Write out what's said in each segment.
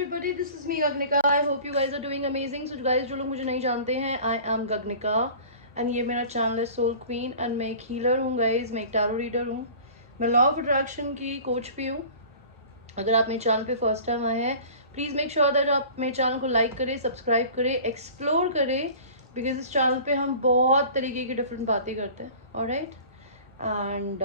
everybody, this is me Gagnika. I hope you guys are doing amazing. So guys, जो लोग मुझे नहीं जानते हैं, I am Gagnika and ये मेरा चैनल है सोल क्वीन एंड मैं एक हीलर हूँ गाइज, मैं एक टैरो रीडर हूँ, मैं लॉ ऑफ अट्रैक्शन की कोच भी हूँ। अगर आप मेरे चैनल पे फर्स्ट टाइम आए हैं, प्लीज़ मेक श्योर दैट आप मेरे चैनल को लाइक करें, सब्सक्राइब करें, एक्सप्लोर करें, बिकॉज इस चैनल पे हम बहुत तरीके की डिफरेंट बातें करते हैं। ऑलराइट, एंड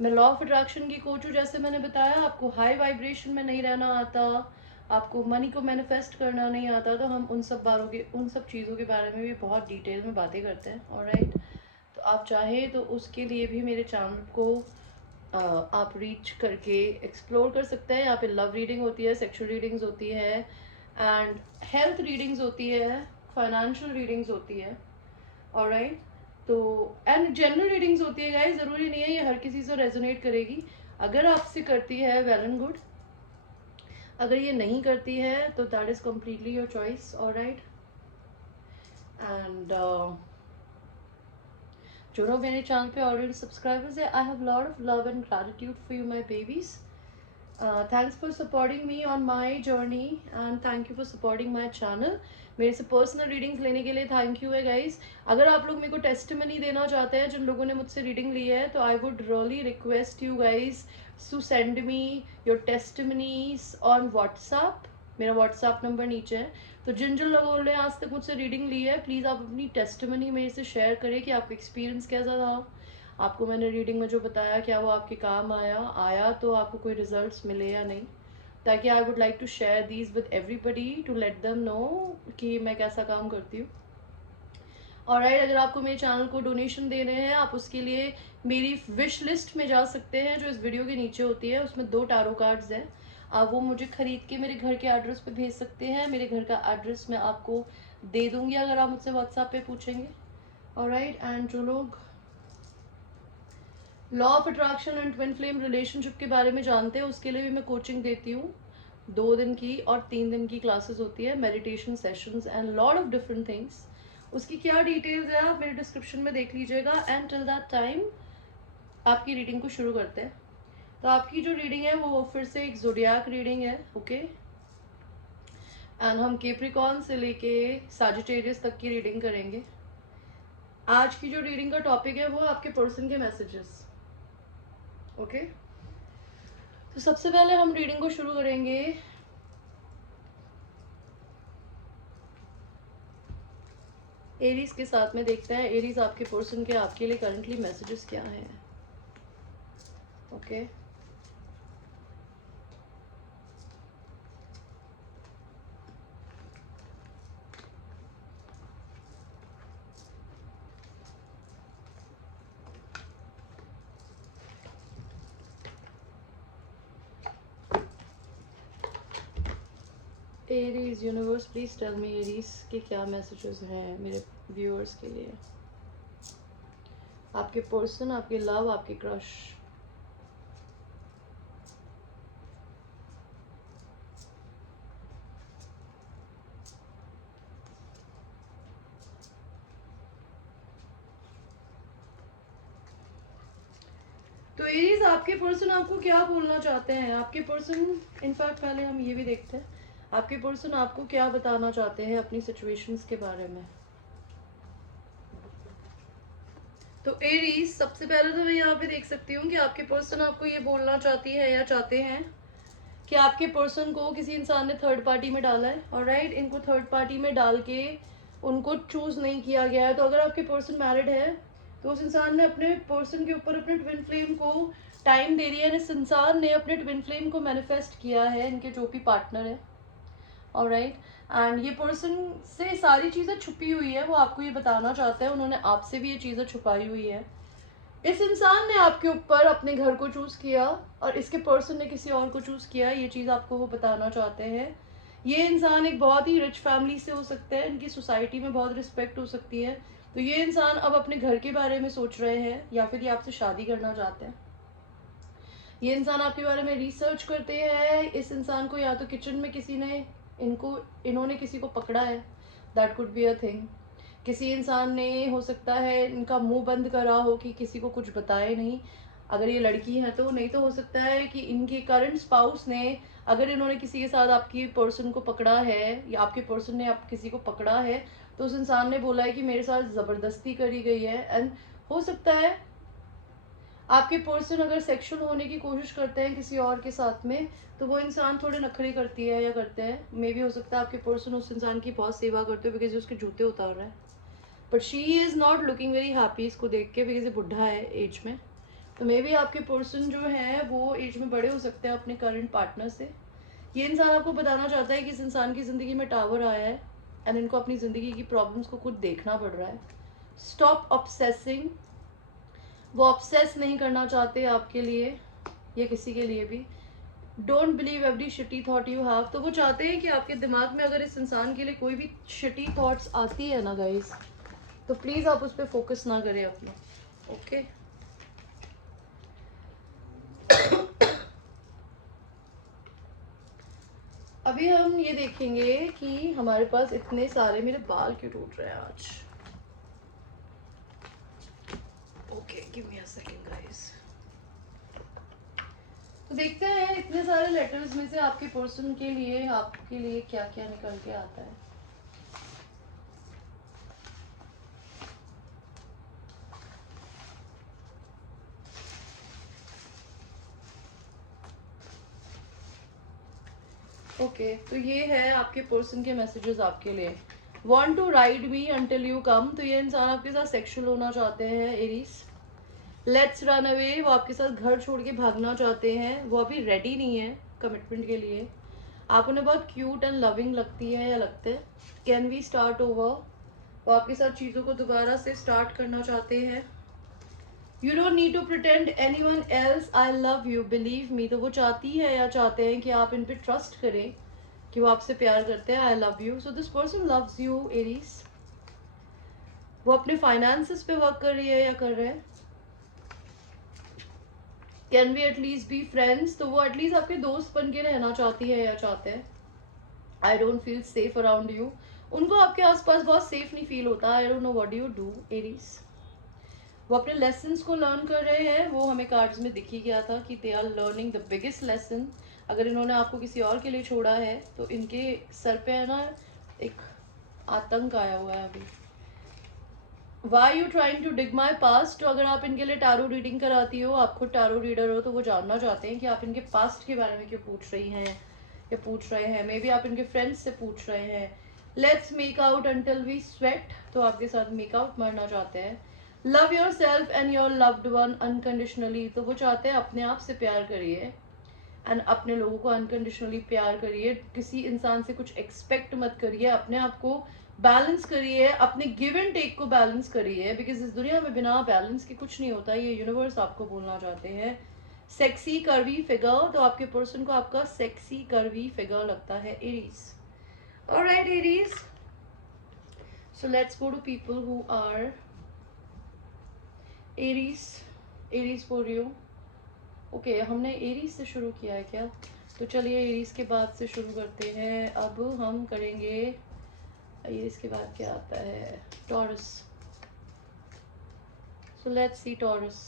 मैं लॉ ऑफ अट्रैक्शन की कोच हूँ। जैसे मैंने बताया, आपको हाई वाइब्रेशन में नहीं रहना आता, आपको मनी को मैनिफेस्ट करना नहीं आता, तो हम उन सब चीज़ों के बारे में भी बहुत डिटेल में बातें करते हैं। ऑलराइट, तो आप चाहें तो उसके लिए भी मेरे चैनल को आप रीच करके एक्सप्लोर कर सकते हैं। यहाँ पे लव रीडिंग होती है, सेक्सुअल रीडिंग्स होती है, एंड हेल्थ रीडिंग्स होती है, फाइनेंशियल रीडिंग्स होती है। ऑलराइट, तो एंड जनरल रीडिंग्स होती है गाइस, ज़रूरी नहीं है ये हर किसी से रेजोनेट करेगी। अगर आपसे करती है वेल एंड गुड, अगर ये नहीं करती है तो that is completely your choice. Alright, and जो लोग मेरे चैनल पे ऑलरेडी सब्सक्राइबर्स है, I have lot of love and gratitude for you my babies. Thanks for supporting me on my journey and thank you for supporting my channel. मेरे से personal readings लेने के लिए थैंक यू है guys. अगर आप लोग मेरे को टेस्टिमनी देना चाहते हैं, जिन लोगों ने मुझसे रीडिंग ली है, तो I would really request you guys to send me your testimonies on WhatsApp. मेरा व्हाट्सएप नंबर नीचे है। तो जिन जिन लोगों ने आज तक मुझसे रीडिंग ली है, प्लीज़ आप अपनी टेस्टिमनी मेरे से शेयर करें कि आपका एक्सपीरियंस कैसा था, आपको मैंने रीडिंग में जो बताया क्या वो आपके काम आया तो आपको कोई रिजल्ट्स मिले या नहीं, ताकि I would like to share these with everybody to let them know कि मैं कैसा काम करती हूँ। और अगर आपको मेरे चैनल को डोनेशन देने हैं, आप उसके लिए मेरी विश लिस्ट में जा सकते हैं जो इस वीडियो के नीचे होती है। उसमें 2 टैरो कार्ड्स हैं, आप वो मुझे खरीद के मेरे घर के एड्रेस पे भेज सकते हैं। मेरे घर का एड्रेस मैं आपको दे दूंगी अगर आप मुझसे व्हाट्सएप पे पूछेंगे। ऑलराइट, एंड जो लोग law of attraction and twin flame relationship के बारे में जानते हैं, उसके लिए भी मैं कोचिंग देती हूँ। 2 दिन की और 3 दिन की क्लासेस होती है, meditation sessions and lot of different things. उसकी क्या डिटेल्स है आप मेरे डिस्क्रिप्शन में देख लीजिएगा। एंड टिल दैट टाइम आपकी रीडिंग को शुरू करते हैं। तो आपकी जो रीडिंग है वो फिर से एक ज़ोडियाक रीडिंग है, ओके। एंड हम कैप्रिकॉर्न से लेके सैजिटेरियस तक की रीडिंग करेंगे। आज की जो रीडिंग का टॉपिक है वो आपके पर्सन के मैसेजेस, ओके। तो सबसे पहले हम रीडिंग को शुरू करेंगे एरीज के साथ में। देखते हैं एरीज आपके पर्सन के आपके लिए करंटली मैसेजेस क्या हैं, okay. Aries universe, please tell me Aries के क्या मैसेजेस हैं मेरे व्यूअर्स के लिए। आपके पर्सन, आपके लव, आपके क्रश। तो एरीज, आपके पर्सन आपको क्या बोलना चाहते हैं। आपके पर्सन, इनफैक्ट पहले हम ये भी देखते हैं आपके पर्सन आपको क्या बताना चाहते हैं अपनी सिचुएशंस के बारे में। तो एरीज, सबसे पहले तो मैं यहाँ पे देख सकती हूँ कि आपके पर्सन आपको ये बोलना चाहती है या चाहते हैं कि आपके पर्सन को किसी इंसान ने थर्ड पार्टी में डाला है। ऑलराइट, इनको थर्ड पार्टी में डाल के उनको चूज नहीं किया गया है। तो अगर आपके पर्सन मैरिड है, तो उस इंसान ने अपने पर्सन के ऊपर अपने ट्विन फ्लेम को टाइम दे दिया है। इस इंसान ने अपने ट्विन फ्लेम को मैनिफेस्ट किया है, इनके जो भी पार्टनर है। ऑलराइट, एंड ये पर्सन से सारी चीज़ें छुपी हुई है, वो आपको ये बताना चाहते हैं। उन्होंने आपसे भी ये चीज़ें छुपाई हुई है। इस इंसान ने आपके ऊपर अपने घर को चूज किया और इसके पर्सन ने किसी और को चूज किया, ये चीज़ आपको वो बताना चाहते हैं। ये इंसान एक बहुत ही रिच फैमिली से हो सकता है, इनकी सोसाइटी में बहुत रिस्पेक्ट हो सकती है। तो ये इंसान अब अपने घर के बारे में सोच रहे हैं, या फिर ये आपसे शादी करना चाहते हैं। ये इंसान आपके बारे में रिसर्च करते हैं। इस इंसान को या तो किचन में किसी ने इन्होंने किसी को पकड़ा है, that could be a thing. किसी इंसान ने, हो सकता है, इनका मुंह बंद करा हो कि किसी को कुछ बताए नहीं। अगर ये लड़की है तो, नहीं तो हो सकता है कि इनके करंट स्पाउस ने, अगर इन्होंने किसी के साथ आपकी पर्सन को पकड़ा है या आपके पर्सन ने आप किसी को पकड़ा है, तो उस इंसान ने बोला है कि मेरे साथ ज़बरदस्ती करी गई है। एंड हो सकता है आपके पर्सन अगर सेक्सुअल होने की कोशिश करते हैं किसी और के साथ में, तो वो इंसान थोड़े नखरे करती है या करते हैं। मे भी हो सकता है आपके पर्सन उस इंसान की बहुत सेवा करते हो बिकॉज उसके जूते उतार रहा है, but she is not looking very happy इसको देख के, बिकॉज ये बुढ़ा है एज में। तो मे बी आपके पर्सन जो है वो एज में बड़े हो सकते हैं अपने करंट पार्टनर से। ये इंसान आपको बताना चाहता है कि इस इंसान की ज़िंदगी में टावर आया है एंड इनको अपनी ज़िंदगी की प्रॉब्लम्स को खुद देखना पड़ रहा है। Stop obsessing. वो ऑब्सेस नहीं करना चाहते आपके लिए या किसी के लिए भी। Don't believe every shitty thought you have. तो वो चाहते हैं कि आपके दिमाग में अगर इस इंसान के लिए कोई भी शिटी थॉट्स आती है ना गाइस, तो प्लीज़ आप उस पर फोकस ना करें अपना। ओके अभी हम ये देखेंगे कि हमारे पास इतने सारे, मेरे बाल क्यों टूट रहे हैं आज। Okay give me a second guys. तो देखते हैं इतने सारे लेटर्स में से आपके पर्सन के लिए, आपके लिए क्या क्या निकल के आता है। ओके तो ये है आपके पर्सन के मैसेजेस आपके लिए। Want to ride me until you come। तो ये इंसान आपके साथ सेक्सुअल होना चाहते हैं एरीज। Let's run away. वो आपके साथ घर छोड़ के भागना चाहते हैं, वो अभी रेडी नहीं है कमिटमेंट के लिए। आप उन्हें बहुत क्यूट एंड लविंग लगती है या लगते हैं। Can we start over. वो आपके साथ चीज़ों को दोबारा से स्टार्ट करना चाहते हैं। You don't need to pretend anyone else, I love you believe me. तो वो चाहती है या चाहते हैं कि आप इन पर ट्रस्ट करें कि वो आपसे प्यार करते हैं। आई love you. So this person loves you Aries. वो अपने फाइनेंसेस पे वर्क कर रही है या कर रहे हैं। Can we at least be friends. तो वो एटलीस्ट आपके दोस्त बन के रहना चाहती है या चाहते हैं। I don't feel safe around you. उनको आपके आसपास बहुत सेफ नहीं फील होता। आई don't know what you do Aries. वो अपने लेसन्स को लर्न कर रहे हैं। वो हमें कार्ड्स में दिख ही गया था कि they are learning the biggest lesson. अगर इन्होंने आपको किसी और के लिए छोड़ा है तो इनके सर पे है ना एक आतंक आया हुआ है अभी। Why you trying to dig my past. तो अगर आप इनके लिए टारो रीडिंग कराती हो, आप खुद टारो रीडर हो, तो वो जानना चाहते हैं कि आप इनके पास्ट के बारे में क्यों पूछ रही हैं या पूछ रहे हैं। मे बी आप इनके फ्रेंड्स से पूछ रहे हैं। Let's make out until we sweat. तो आपके साथ मेकआउट मारना चाहते हैं। Love yourself and your loved one unconditionally. तो वो चाहते हैं अपने आप से प्यार करिए एंड अपने लोगों को अनकंडीशनली प्यार करिए। किसी इंसान से कुछ एक्सपेक्ट मत करिए। अपने आप को बैलेंस करिए, अपने गिव एंड टेक को बैलेंस करिए, बिकॉज इस दुनिया में बिना बैलेंस के कुछ नहीं होता। ये यूनिवर्स आपको बोलना चाहते हैं। Sexy curvy figure. तो आपके पर्सन को आपका सेक्सी कर्वी फिगर लगता है Aries. Alright Aries, so let's go to people who are Aries. Aries बोल रही हूँ। ओके हमने एरीज से शुरू किया है क्या। तो चलिए एरीज के बाद से शुरू करते हैं। अब हम करेंगे एरीज के बाद क्या आता है, taurus. So let's see taurus.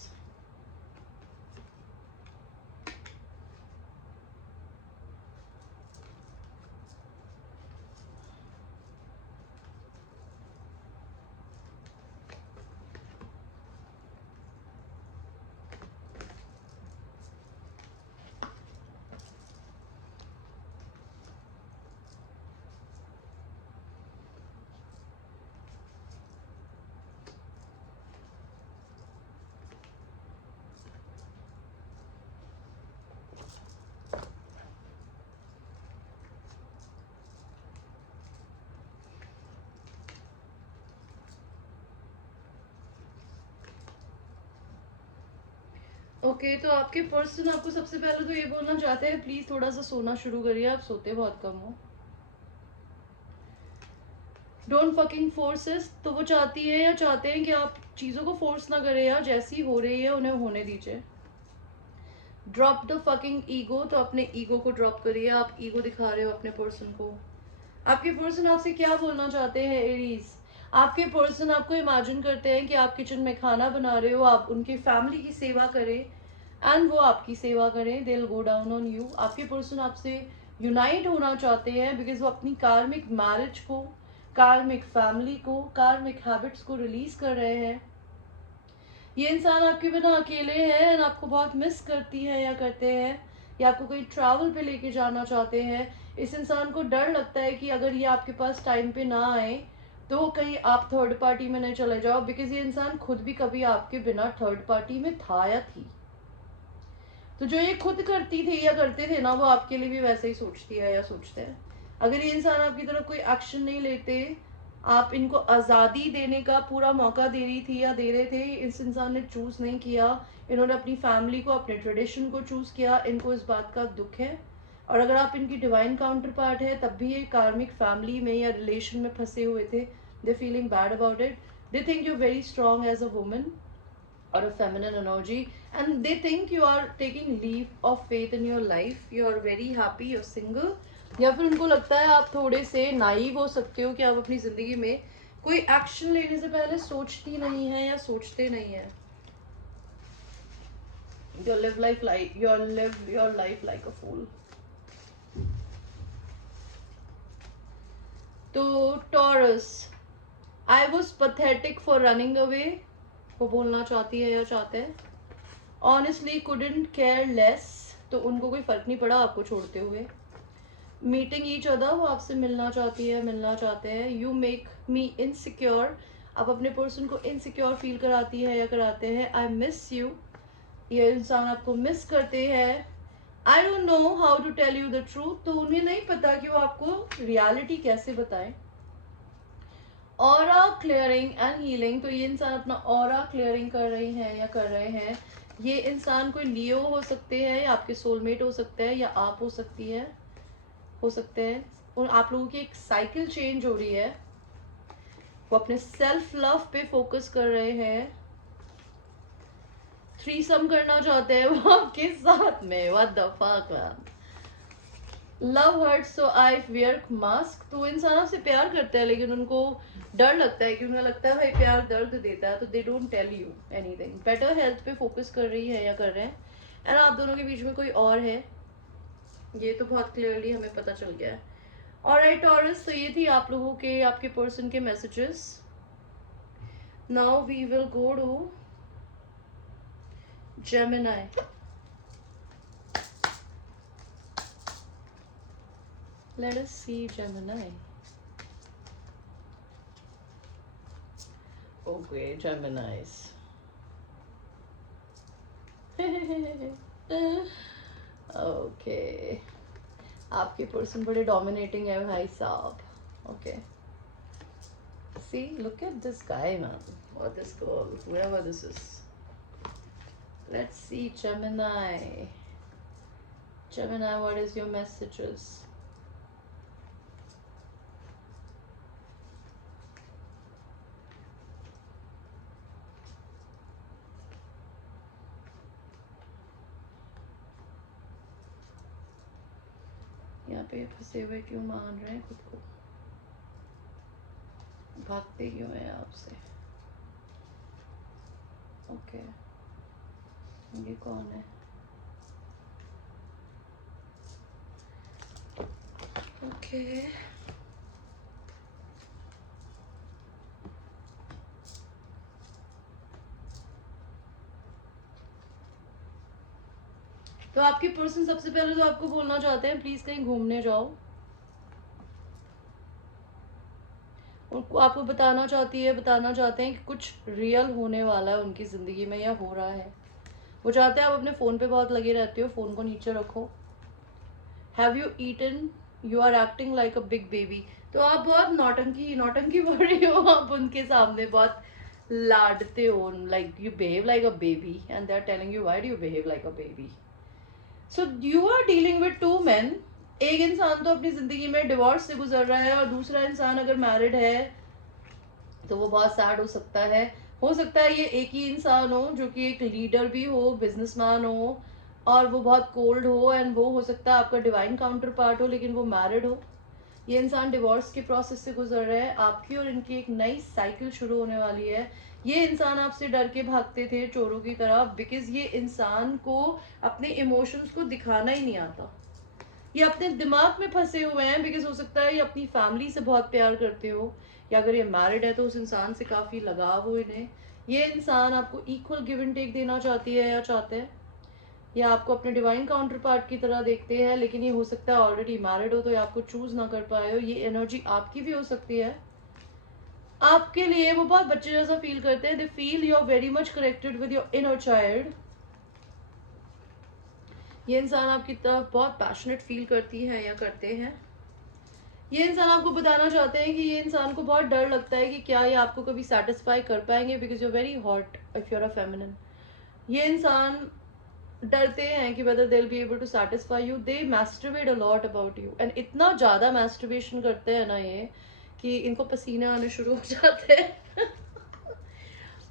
Okay तो आपके पर्सन आपको सबसे पहले तो ये बोलना चाहते हैं प्लीज थोड़ा सा सोना शुरू करिए, आप सोते बहुत कम हो। Don't fucking forces. तो वो चाहती है या चाहते हैं कि आप चीज़ों को फोर्स ना करें, या जैसी हो रही है उन्हें होने दीजिए। Drop the fucking ego. तो अपने ईगो को ड्रॉप करिए। आप ईगो दिखा रहे हो अपने पर्सन को। आपके पर्सन आपसे क्या बोलना चाहते हैं एरीज। आपके पर्सन आपको इमेजिन करते हैं कि आप किचन में खाना बना रहे हो, आप उनकी फैमिली की सेवा करें एंड वो आपकी सेवा करें, they will go down on you. आपके पर्सन आपसे यूनाइट होना चाहते हैं बिकॉज वो अपनी कार्मिक मैरिज को, कार्मिक फैमिली को, कार्मिक हैबिट्स को रिलीज कर रहे हैं। ये इंसान आपके बिना अकेले है एंड आपको बहुत मिस करती है या करते हैं, या आपको कोई ट्रैवल पे लेके जाना चाहते हैं। इस इंसान को डर लगता है कि अगर ये आपके पास टाइम पे ना आए तो कहीं आप थर्ड पार्टी में न चले जाओ, बिकॉज ये इंसान खुद भी कभी आपके बिना थर्ड पार्टी में था या थी। तो जो ये खुद करती थी या करते थे ना, वो आपके लिए भी वैसे ही सोचती है या सोचते हैं। अगर ये इंसान आपकी तरफ कोई एक्शन नहीं लेते, आप इनको आज़ादी देने का पूरा मौका दे रही थी या दे रहे थे, इस इंसान ने चूज़ नहीं किया। इन्होंने अपनी फैमिली को, अपने ट्रेडिशन को चूज़ किया। इनको इस बात का दुख है। और अगर आप इनकी डिवाइन काउंटर पार्ट है, तब भी ये कार्मिक फैमिली में या रिलेशन में फंसे हुए थे। They feeling bad about it. They think you very strong as a woman or a feminine energy, and they think you are taking leave of faith in your life, you are very happy, you're single, या फिर उनको लगता है आप थोड़े से naive हो सकते हो कि आप अपनी ज़िंदगी में कोई एक्शन लेने से पहले सोचती नहीं है या सोचते नहीं है। you live your life like a fool। तो taurus, I was pathetic for running away, वो बोलना चाहती है या चाहते हैं। ऑनेस्टली कुडंट केयर लेस, तो उनको कोई फ़र्क नहीं पड़ा आपको छोड़ते हुए। मीटिंग ईच अदर, वो आपसे मिलना चाहती है, मिलना चाहते हैं। यू मेक मी इनसिक्योर, आप अपने पर्सन को इनसिक्योर फील कराती है या कराते हैं। आई मिस यू, ये इंसान आपको मिस करते हैं। I don't know how to tell you the truth, तो उन्हें नहीं पता कि वो आपको रियलिटी कैसे बताएं। ऑरा क्लियरिंग एंड हीलिंग, तो ये इंसान अपना ऑरा क्लियरिंग कर रही हैं या कर रहे हैं। ये इंसान कोई लियो हो सकते हैं या आपके सोलमेट हो सकते हैं या आप हो सकती है, हो सकते हैं। और आप लोगों की एक साइकिल चेंज हो रही है। वो अपने सेल्फ लव पे फोकस कर रहे हैं। थ्रीसम करना चाहते हैं वो आपके साथ में। What the fuck man. Love hurt so I wear mask, तो इंसान आपसे प्यार करता है लेकिन उनको डर लगता है, कि उन्हें लगता है भाई प्यार दर्द देता है, तो they don't tell you anything. Better health पे फोकस कर रही है या कर रहे हैं। एंड आप दोनों के बीच में कोई और है, ये तो बहुत क्लियरली हमें पता चल गया है। ऑलराइट टॉरस, तो ये थी आप लोगों के, आपके पर्सन के messages. Now we will go to Gemini. Let us see Gemini. Okay, Geminis. Okay. आपके पर्सन बड़े डोमिनेटिंग है भाई साहब। Okay. See, look at this guy, man. Or this girl, whoever this is. Let's see Gemini. Gemini, what is your messages? यहाँ पे फंसे हुए क्यों मान रहे हैं खुद को, भागते क्यों हैं आपसे। ओके, ये कौन है। ओके, तो आपके पर्सन सबसे पहले तो आपको बोलना चाहते हैं प्लीज कहीं घूमने जाओ। उनको आपको बताना चाहते हैं कि कुछ रियल होने वाला है उनकी जिंदगी में या हो रहा है। वो चाहते हैं, आप अपने फोन पे बहुत लगे रहते हो, फोन को नीचे रखो। Have you eaten, you are acting like a big baby, तो आप बहुत नौटंकी बोल रही हो। आप उनके सामने बहुत लाडते हो, like you behave like a baby and they are telling you why do you behave like a baby. So you are dealing with two men. एक इंसान तो अपनी जिंदगी में डिवोर्स से गुजर रहा है और दूसरा इंसान अगर मैरिड है तो वो बहुत सैड हो सकता है। हो सकता है ये एक ही इंसान हो जो कि एक लीडर भी हो, बिजनेसमैन हो, और वो बहुत कोल्ड हो। एंड वो हो सकता है आपका डिवाइन काउंटर पार्ट हो लेकिन वो मैरिड हो। ये इंसान डिवोर्स के प्रोसेस से गुजर रहा है। आपकी और इनकी एक नई साइकिल शुरू होने वाली है। ये इंसान आपसे डर के भागते थे चोरों की तरह, बिकॉज ये इंसान को अपने इमोशंस को दिखाना ही नहीं आता। ये अपने दिमाग में फंसे हुए हैं, बिकॉज हो सकता है ये अपनी फैमिली से बहुत प्यार करते हो, या अगर ये मैरिड है तो उस इंसान से काफ़ी लगाव हो इन्हें। ये इंसान आपको इक्वल गिव एंड टेक देना चाहती है या चाहते हैं, या आपको अपने डिवाइन काउंटर पार्ट की तरह देखते हैं, लेकिन ये हो सकता है ऑलरेडी मैरिड हो तो ये आपको चूज ना कर पाए हो। ये एनर्जी आपकी भी हो सकती है। आपके लिए वो बहुत बच्चे जैसा फील करते हैं। They feel you are very much connected with your inner child. ये इंसान आपकी तरफ बहुत पैशनेट फील करती है या करते हैं। ये इंसान आपको बताना चाहते हैं कि ये इंसान को बहुत डर लगता है कि क्या ये आपको कभी सेटिस्फाई कर पाएंगे, because you are very hot if you are a feminine. ये इंसान डरते हैं कि whether they'll be able to satisfy you. They masturbate a lot about you, and इतना ज़्यादा masturbation करते हैं ना ये कि इनको पसीने आने शुरू हो जाते हैं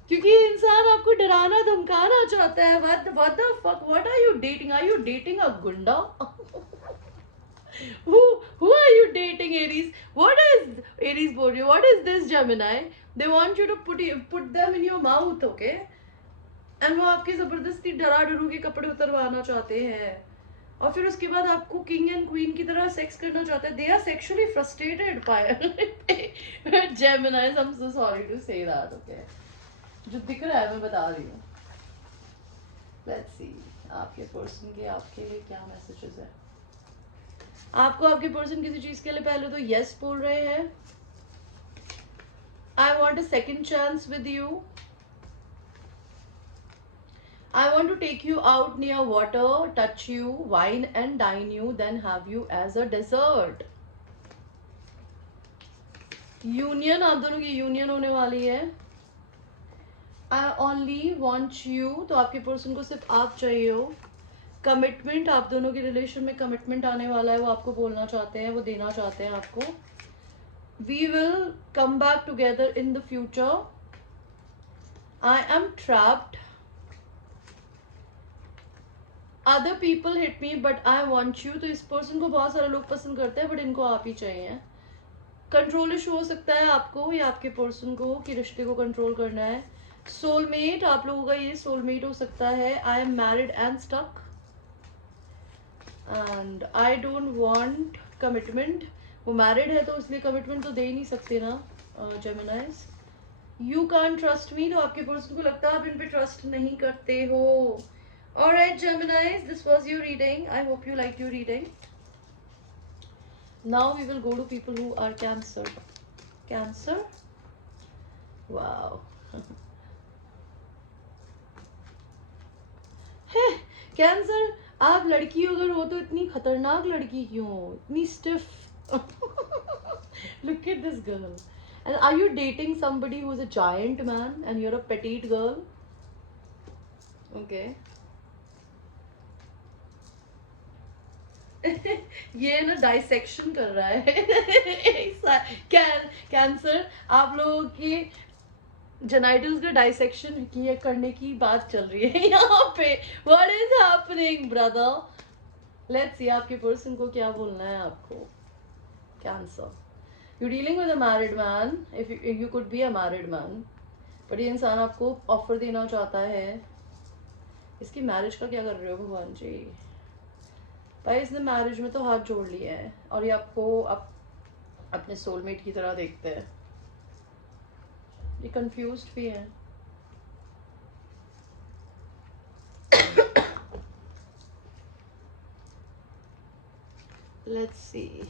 क्योंकि ये इंसान आपको डराना धमकाना चाहता है। what the fuck, what are you dating? Are you dating a गुंडा? who are you dating, Aries? What is Aries बोल रही हो? What is this, Gemini? They want you to put them in your mouth, okay? And वो आपके जबरदस्ती डरा डरू के कपड़े उतरवाना चाहते हैं, और फिर उसके बाद आपको किंग एंड क्वीन की तरह सेक्स करना चाहते हैं। They are sexually frustrated by Geminis. I am so sorry to say that, okay? जो दिख रहा है मैं बता रही हूँ। लेट्स सी आपके पर्सन के आपके लिए क्या मैसेजेस है। आपको आपके पर्सन किसी चीज के लिए पहले तो यस बोल रहे हैं। I want a second chance with you. I want to take you out near water, touch you, wine and dine you, then have you as a dessert. Union, आप दोनों की यूनियन होने वाली है। I only want you, तो आपके person को सिर्फ आप चाहिए हो। कमिटमेंट, आप दोनों के रिलेशन में कमिटमेंट आने वाला है, वो आपको बोलना चाहते हैं, वो देना चाहते हैं आपको। We will come back together in the future. I am trapped. Other people hit me but I want you, तो इस पर्सन को बहुत सारे लोग पसंद करते हैं बट इनको आप ही चाहिए। कंट्रोल इशू हो सकता है आपको या आपके पर्सन को कि रिश्ते को कंट्रोल करना है। सोलमेट, आप लोगों का ये सोलमेट हो सकता है। I am married and stuck and I don't want commitment. वो मैरिड है तो इसलिए कमिटमेंट तो दे ही नहीं सकते ना जेमिनाइज। यू कांट ट्रस्ट मी, तो आपके पर्सन को लगता है आप इन पे ट्रस्ट नहीं करते हो। Alright, Geminis, this was your reading. I hope you liked your reading. Now we will go to people who are Cancer. Cancer? Wow. है Cancer, आप लड़की अगर हो तो इतनी खतरनाक लड़की क्यों हो, इतनी stiff? Look at this girl. And are you dating somebody who is a giant man and you're a petite girl? Okay. ये ना डाइसेक्शन कर रहा है कैंसर, आप लोगों की जेनाइटल्स का डाइसेक्शन किए करने की बात चल रही है यहाँ पे। What is happening brother? Let's see आपके पर्सन को क्या बोलना है आपको। Cancer, you dealing with a married man, if you could be a married man, but ये इंसान आपको ऑफर देना चाहता है। इसकी मैरिज का क्या कर रहे हो भगवान जी? भाई इसने मैरिज में तो हाथ जोड़ लिया है और ये आपको अपने सोलमेट की तरह देखते हैं। ये कंफ्यूज्ड भी है। लेट्स सी,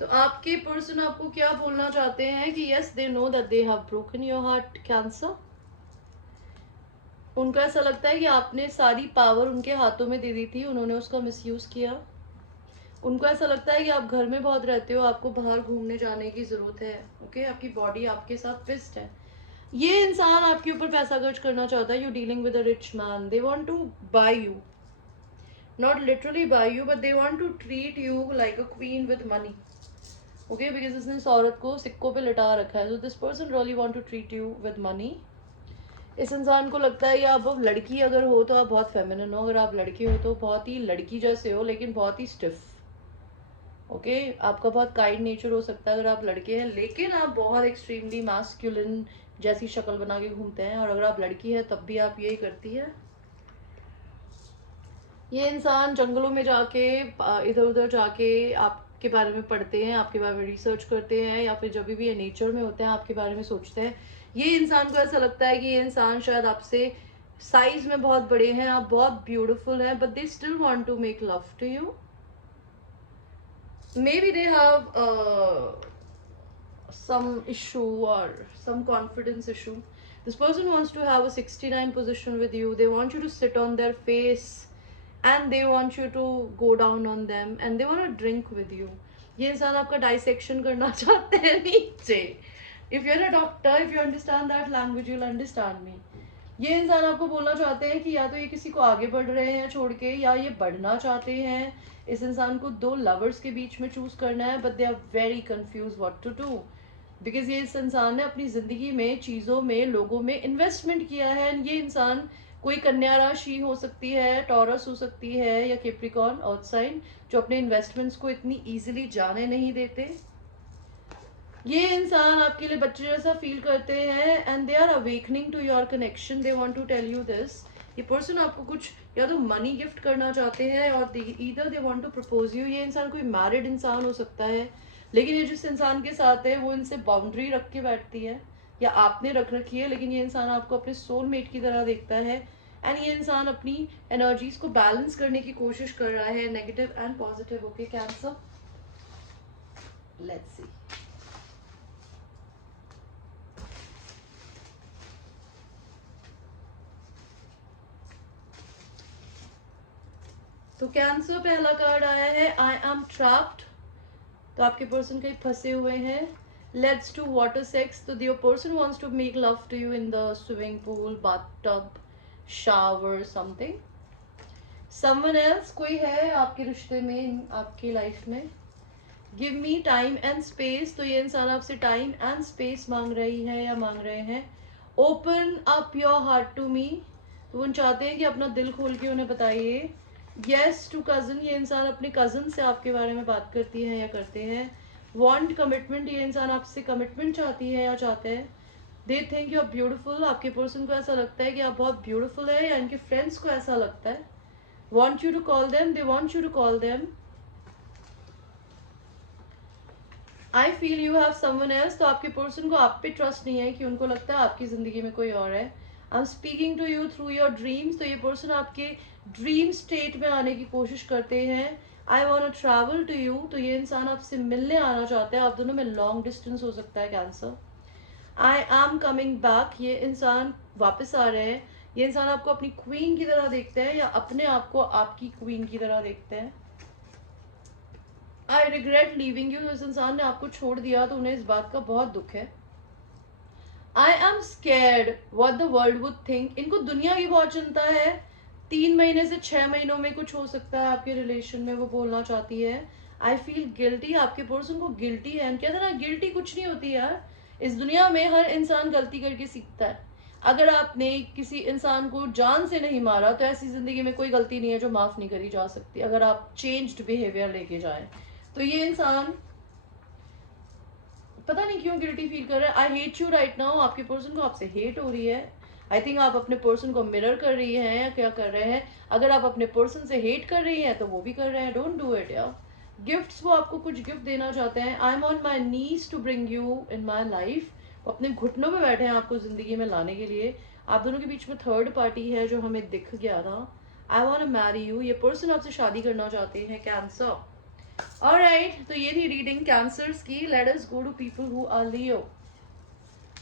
तो आपके पर्सन आपको क्या बोलना चाहते हैं कि yes they know that they have broken your heart cancer. उनको ऐसा लगता है कि आपने सारी पावर उनके हाथों में दे दी थी, उन्होंने उसका मिसयूज किया। उनको ऐसा लगता है कि आप घर में बहुत रहते हो, आपको बाहर घूमने जाने की जरूरत है, ओके? आपकी बॉडी आपके साथ फिस्ट है। ये इंसान आपके ऊपर पैसा खर्च करना चाहता है। You dealing with a rich man, they want to buy you, not literally buy you, but they want to treat you like a queen with money, okay? Because इसने इस औरत को सिक्कों पे लिटा रखा है। So this person really want to treat you with money. इस इंसान को लगता है कि आप अब लड़की अगर हो तो आप बहुत फेमिनिन हो, अगर आप लड़के हो तो बहुत ही लड़की जैसे हो लेकिन बहुत ही स्टिफ। ओके, आपका बहुत काइंड नेचर हो सकता है अगर आप लड़के हैं, लेकिन आप बहुत एक्सट्रीमली मास्कुलिन जैसी शक्ल बना के घूमते हैं, और अगर आप लड़की है तब भी आप यही करती है। ये इंसान जंगलों में जाके इधर उधर जाके आपके बारे में पढ़ते हैं, आपके बारे में रिसर्च करते हैं, या फिर जब भी ये नेचर में होते हैं आपके बारे में सोचते हैं। ये इंसान को ऐसा लगता है कि ये इंसान शायद आपसे साइज में बहुत बड़े हैं, आप बहुत ब्यूटीफुल हैं, but they still want to make love to you. maybe they have some issue or some confidence issue. This person wants to have a 69 position with you. They want you to sit on their face and they want you to go down on them and they want to drink with you. ये इंसान आपका dissection करना चाहते हैं नीचे. If you're a doctor, if you understand that language, you'll understand me. ये इंसान आपको बोलना चाहते हैं कि या तो ये किसी को आगे बढ़ रहे हैं छोड़ के, या ये बढ़ना चाहते हैं. इस इंसान को दो लवर्स के बीच में चूज करना है, but they are very confuse what to do, because ये इस इंसान ने अपनी जिंदगी में चीज़ों में लोगों में इन्वेस्टमेंट किया है. एंड ये इंसान कोई कन्या राशि हो सकती है, टॉरस हो सकती है, या कैप्रिकॉर्न अर्थ साइन, जो अपने इन्वेस्टमेंट्स को इतनी ईजिली जाने नहीं देते. ये इंसान आपके लिए बच्चे जैसा फील करते हैं and they are awakening to your connection. They want to tell you this. ये पर्सन आपको कुछ या तो मनी गिफ्ट करना चाहते हैं और either they want to propose you. ये इंसान कोई मैरिड इंसान हो सकता है, लेकिन ये जिस इंसान के साथ है वो इनसे बाउंड्री रख के बैठती है या आपने रख रखी है, लेकिन ये इंसान आपको अपने सोलमेट की तरह देखता है. एंड ये इंसान अपनी एनर्जीज को बैलेंस करने की कोशिश कर रहा है, negative and positive. Okay cancer, let's see. तो कैंसर पहला कार्ड आया है, आई एम ट्रैप्ड. तो आपके पर्सन कहीं फंसे हुए हैं. Let's do water sex. तो your person wants to make love to you in the swimming pool, bathtub, shower, something. Someone else कोई है आपके रिश्ते में, आपकी लाइफ में. Give me time and space. तो ये इंसान आपसे टाइम एंड स्पेस मांग रही है या मांग रहे हैं. Open up your heart to me. तो वो चाहते हैं कि अपना दिल खोल के उन्हें बताइए. Yes to cousin. ये इंसान अपने कज़न से आपके बारे में बात करती है या करते हैं. Want commitment. ये इंसान आपसे कमिटमेंट चाहती है या चाहते हैं. They think you are beautiful. आपके पर्सन को ऐसा लगता है कि आप बहुत ब्यूटीफुल है, या इनके फ्रेंड्स को ऐसा लगता है. Want you to call them. They want you to call them. I feel you have someone else. तो आपके पर्सन को आप पे ट्रस्ट नहीं है, कि उनको लगता है आपकी जिंदगी में कोई और है. I am speaking to you through your dreams. तो ये पर्सन आपके ड्रीम स्टेट में आने की कोशिश करते हैं. I want travel to you. तो ये इंसान आपसे मिलने आना चाहता है. आप दोनों में लॉन्ग डिस्टेंस हो सकता है cancer. I am coming back. ये इंसान वापस आ रहे हैं. ये इंसान आपको अपनी क्वीन की तरह देखते हैं या अपने आप को आपकी क्वीन की तरह देखते हैं. I regret leaving you. इस इंसान ने आपको छोड़ दिया तो उन्हें इस बात का बहुत दुख है. I am scared what the world would think. इनको दुनिया की बहुत चिंता है. 3 महीने से 6 महीनों में कुछ हो सकता है आपके रिलेशन में, वो बोलना चाहती है. I feel guilty. आपके पर्सन को गिल्टी है. कहते ना, गिल्टी कुछ नहीं होती यार. इस दुनिया में हर इंसान गलती करके सीखता है. अगर आपने किसी इंसान को जान से नहीं मारा तो ऐसी जिंदगी में कोई गलती नहीं है जो माफ नहीं करी जा सकती, अगर आप चेंज्ड बिहेवियर लेके जाएं. तो ये इंसान पता नहीं क्यों गिल्टी फील कर रहा है. I hate you right now. आपके पर्सन को आपसे हेट हो रही है. आई थिंक आप अपने पर्सन को मिरर कर रही हैं या क्या कर रहे हैं. अगर आप अपने पर्सन से हेट कर रही हैं तो वो भी कर रहे हैं. डोंट डू इट यार. गिफ्ट्स, वो आपको कुछ गिफ्ट देना चाहते हैं. I am on my knees to bring you in my life. वो अपने घुटनों में बैठे हैं आपको जिंदगी में लाने के लिए. आप दोनों के बीच में थर्ड पार्टी है जो हमें दिख गया था. I want marry you. ये पर्सन आपसे शादी करना चाहते हैं कैंसर. Alright, तो ये थी रीडिंग कैंसर्स की. Let us go to people who are Leo.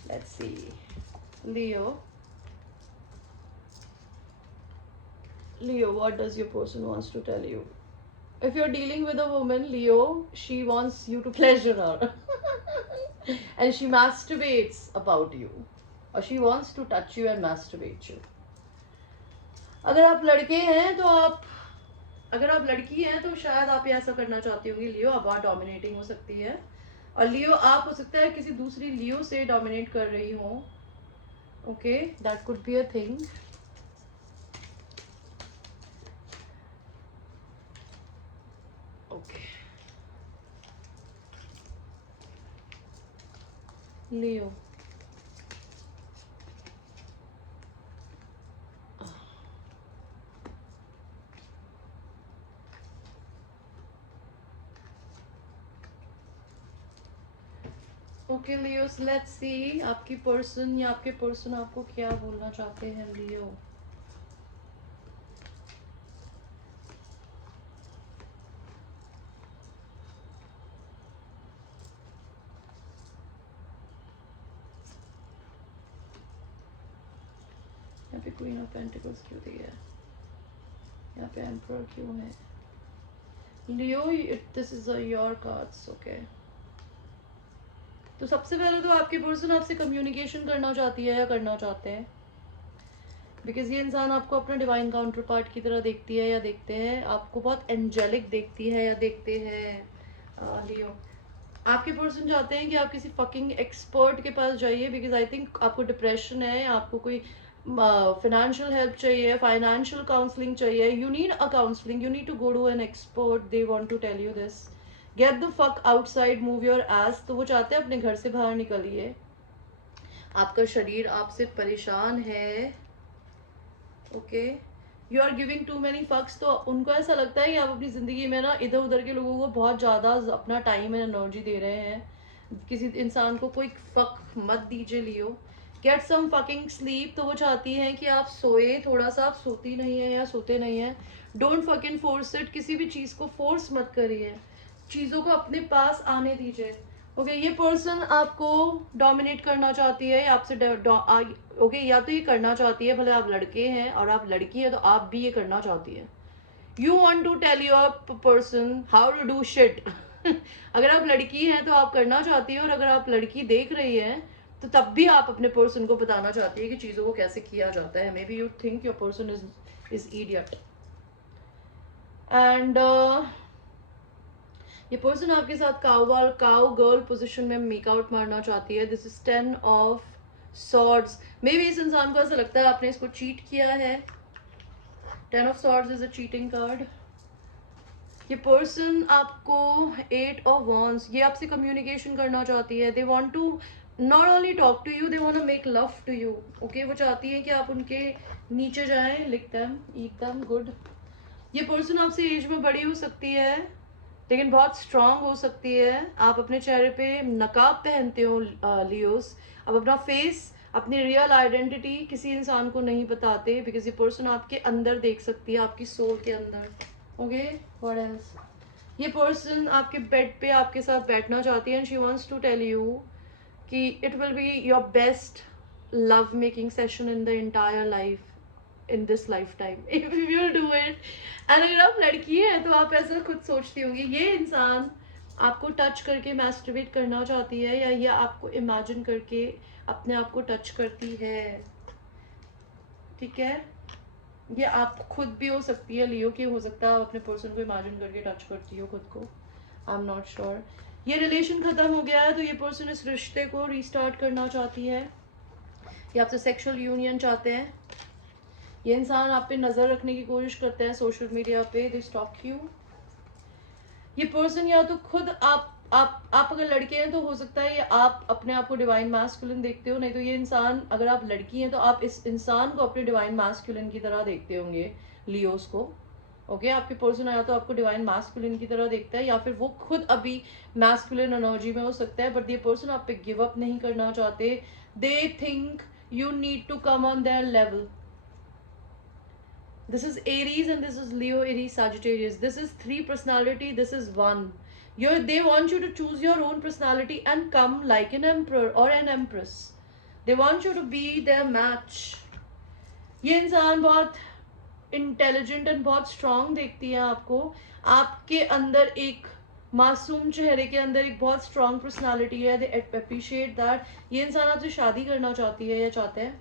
Let's see. Leo. Leo, what does your person wants to tell you? If you're dealing with a woman, Leo, she wants you to pleasure her. And she masturbates about you. Or she wants to touch you and masturbate you. अगर आप लड़के हैं तो अगर आप लड़की हैं तो शायद आप ये ऐसा करना चाहती होंगी. लियो आप बहुत डोमिनेटिंग हो सकती है, और लियो आप हो सकता है किसी दूसरी लियो से डोमिनेट कर रही हो. Okay, that could be a thing. Okay. Leo. Okay Leos, let's see आपकी पर्सन या आपके पर्सन आपको क्या बोलना चाहते हैं लियो. यहाँ पे क्वीन ऑफ पेंटिकल्स क्यों दी है, यहाँ पे एम्परर क्यों है. Leo, this is your cards. Okay, तो सबसे पहले तो आपके पर्सन आपसे कम्युनिकेशन करना चाहती है या करना चाहते हैं, बिकॉज ये इंसान आपको अपना डिवाइन काउंटर पार्ट की तरह देखती है या देखते हैं, आपको बहुत एंजेलिक देखती है या देखते हैं. लियो, आपके पर्सन चाहते हैं कि आप किसी फकिंग एक्सपर्ट के पास जाइए, बिकॉज आई थिंक आपको डिप्रेशन है, आपको कोई फाइनेंशियल हेल्प चाहिए, फाइनेंशियल काउंसलिंग चाहिए. You need a counselling, you need to go to an expert. They want to tell you this. Get the fuck outside, move your ass. तो वो चाहते हैं अपने घर से बाहर निकलिए, आपका शरीर आपसे परेशान है. Okay, you are giving too many fucks. तो उनको ऐसा लगता है कि आप अपनी ज़िंदगी में ना इधर उधर के लोगों को बहुत ज़्यादा अपना टाइम एंड एनर्जी दे रहे हैं. किसी इंसान को कोई फक मत दीजिए Leo. Get some fucking sleep. तो वो चाहती हैं कि आप सोए थोड़ा सा. आप सोती नहीं है या सोते नहीं है. Don't fucking force it. किसी भी चीज़ को फोर्स मत करिए, चीज़ों को अपने पास आने दीजिए. ओके, ये पर्सन आपको डोमिनेट करना चाहती है, आपसे ओके, या तो ये करना चाहती है, भले आप लड़के हैं और आप लड़की हैं तो आप भी ये करना चाहती है. You want to tell your person how to do shit. अगर आप लड़की हैं तो आप करना चाहती है, और अगर आप लड़की देख रही हैं तो तब भी आप अपने पर्सन को बताना चाहती है कि चीज़ों को कैसे किया जाता है. Maybe you think your person is idiot. And ये पर्सन आपके साथ काउ गर्ल पोजीशन में मेकआउट मारना चाहती है. This is 10 of swords. May be इस इंसान को ऐसा लगता है आपने इसको चीट किया है. 10 of swords is a cheating card. ये पर्सन आपको 8 ऑफ वॉन्ड्स, ये आपसे कम्युनिकेशन करना चाहती है. They want to not only talk to you, they want to make love to you. Okay, वो चाहती है कि आप उनके नीचे जाएं, lick them, eat them, good. ये पर्सन आपसे एज में बड़ी हो सकती है लेकिन बहुत स्ट्रांग हो सकती है. आप अपने चेहरे पे नकाब पहनते हो लियोस. आप अपना फेस, अपनी रियल आइडेंटिटी किसी इंसान को नहीं बताते, बिकॉज ये पर्सन आपके अंदर देख सकती है, आपकी सोल के अंदर. Okay, what else. ये पर्सन आपके बेड पे आपके साथ बैठना चाहती है, and she wants to tell you कि it will be your best love making session in the entire life, in this life time, if you will do it. And अगर आप लड़की है तो आप ऐसा खुद सोचती होंगी, ये इंसान आपको टच करके मैस्टरबेट करना चाहती है, या ये आपको इमेजिन करके अपने आप को टच करती है. ठीक है, ये आप खुद भी हो सकती है लियो, कि हो सकता है आप अपने पर्सन को इमेजिन करके टच करती हो खुद को. आई एम नॉट श्योर. ये रिलेशन खत्म हो गया है तो ये पर्सन इस रिश्ते को रीस्टार्ट करना चाहती है, ये आपसे सेक्सुअल यूनियन चाहते हैं. ये इंसान आप पे नज़र रखने की कोशिश करते हैं सोशल मीडिया पे. दे स्टॉक यू. ये पर्सन या तो खुद आप अगर लड़के हैं तो हो सकता है ये आप अपने आप को डिवाइन मैस्कुलिन देखते हो, नहीं तो ये इंसान, अगर आप लड़की हैं तो आप इस इंसान को अपने डिवाइन मैस्कुलिन की तरह देखते होंगे, लियोस को. ओके, आपके पर्सन आया तो आपको डिवाइन मैस्कुलिन की तरह देखता है, या फिर वो खुद अभी मैस्कुलिन एनर्जी में हो सकता है, बट ये पर्सन आप पे गिव अप नहीं करना चाहते. They think you need to come on their level. This is Aries and this is Leo, Aries, Sagittarius. This is 3 personality, this is 1. They want you to choose your own personality and come like an emperor or an empress. They want you to be their match. ये इंसान बहुत intelligent and बहुत strong देखती है आपको. आपके अंदर एक मासूम चेहरे के अंदर एक बहुत स्ट्रांग पर्सनालिटी है. They appreciate that. ये इंसान आपसे शादी करना चाहती है या चाहते हैं.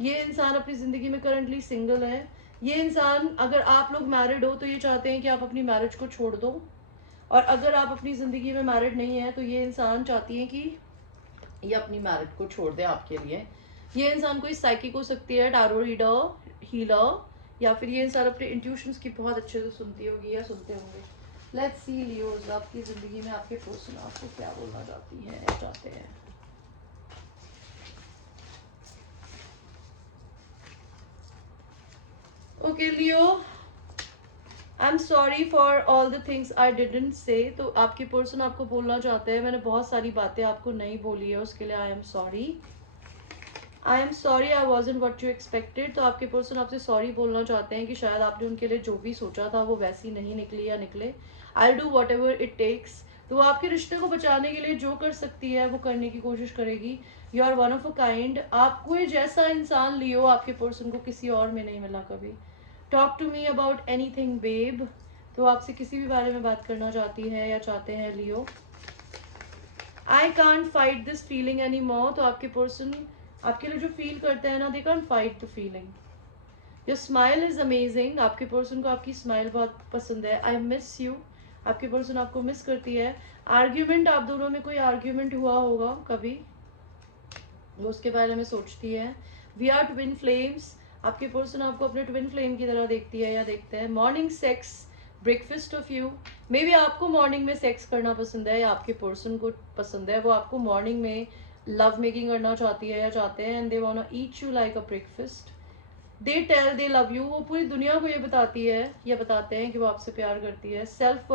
ये इंसान अपनी ज़िंदगी में करंटली सिंगल है. ये इंसान, अगर आप लोग मैरिड हो तो ये चाहते हैं कि आप अपनी मैरिज को छोड़ दो, और अगर आप अपनी ज़िंदगी में मैरिड नहीं है तो ये इंसान चाहती है कि ये अपनी मैरिज को छोड़ दे आपके लिए. ये इंसान कोई साइकिक हो सकती है, टारो रीडर, हीलर, या फिर ये इंसान अपने इंट्यूशंस की बहुत अच्छे से सुनती होगी या सुनते होंगे। लेट्स सी लियोज, आपकी ज़िंदगी में आपके पर्सन आपको क्या बोलना चाहती हैं या चाहते हैं। Okay Leo, I am sorry for all the things I didn't say. तो आपके पर्सन आपको बोलना चाहते हैं मैंने बहुत सारी बातें आपको नहीं बोली है, उसके लिए आई am sorry. I am sorry I wasn't what you expected. तो आपके पर्सन आपसे सॉरी बोलना चाहते हैं कि शायद आपने उनके लिए जो भी सोचा था वो वैसी नहीं निकली या निकले। I do whatever it takes. तो वो आपके रिश्ते को बचाने के लिए जो कर सकती है वो करने की कोशिश करेगी। You are one of a kind. आपको जैसा इंसान लियो आपके पर्सन को किसी और में नहीं मिला कभी। Talk to me about anything babe. तो आपसे किसी भी बारे में बात करना चाहती है या चाहते हैं Leo. I can't fight this feeling any more. तो आपके पर्सन आपके लिए जो फील करते हैं ना, they can't fight the feeling. Your smile is amazing. आपके पर्सन को आपकी स्माइल बहुत पसंद है। I miss you. आपके पर्सन आपको मिस करती है। आर्ग्यूमेंट, आप दोनों में कोई आर्ग्यूमेंट हुआ होगा कभी, वो उसके बारे में सोचती है। We are twin flames. आपके पर्सन आपको अपने ट्विन फ्लेम की तरह देखती है या देखते हैं। Morning sex, breakfast of you. May be आपको मॉर्निंग में सेक्स करना पसंद है या आपके पर्सन को पसंद है, वो आपको मॉर्निंग में लव मेकिंग करना चाहती है या चाहते हैं। And they want to eat you like a breakfast. They tell they love you. वो पूरी दुनिया को ये बताती है या बताते हैं कि वो आपसे प्यार करती है। Self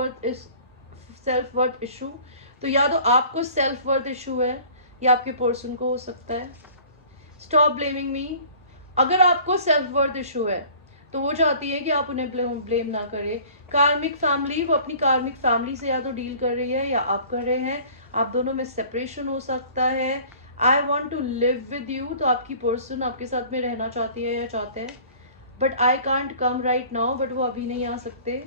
worth issue. तो या तो आपको सेल्फ वर्थ इशू है या आपके पर्सन को हो सकता है। Stop blaming me. अगर आपको सेल्फ वर्थ इशू है तो वो चाहती है कि आप उन्हें ब्लेम ना करें। कार्मिक फैमिली, वो अपनी कार्मिक फैमिली से या तो डील कर रही है या आप कर रहे हैं। आप दोनों में सेपरेशन हो सकता है। I want to live with you. तो आपकी पर्सन आपके साथ में रहना चाहती है या चाहते हैं। But I can't come right now. But वो अभी नहीं आ सकते।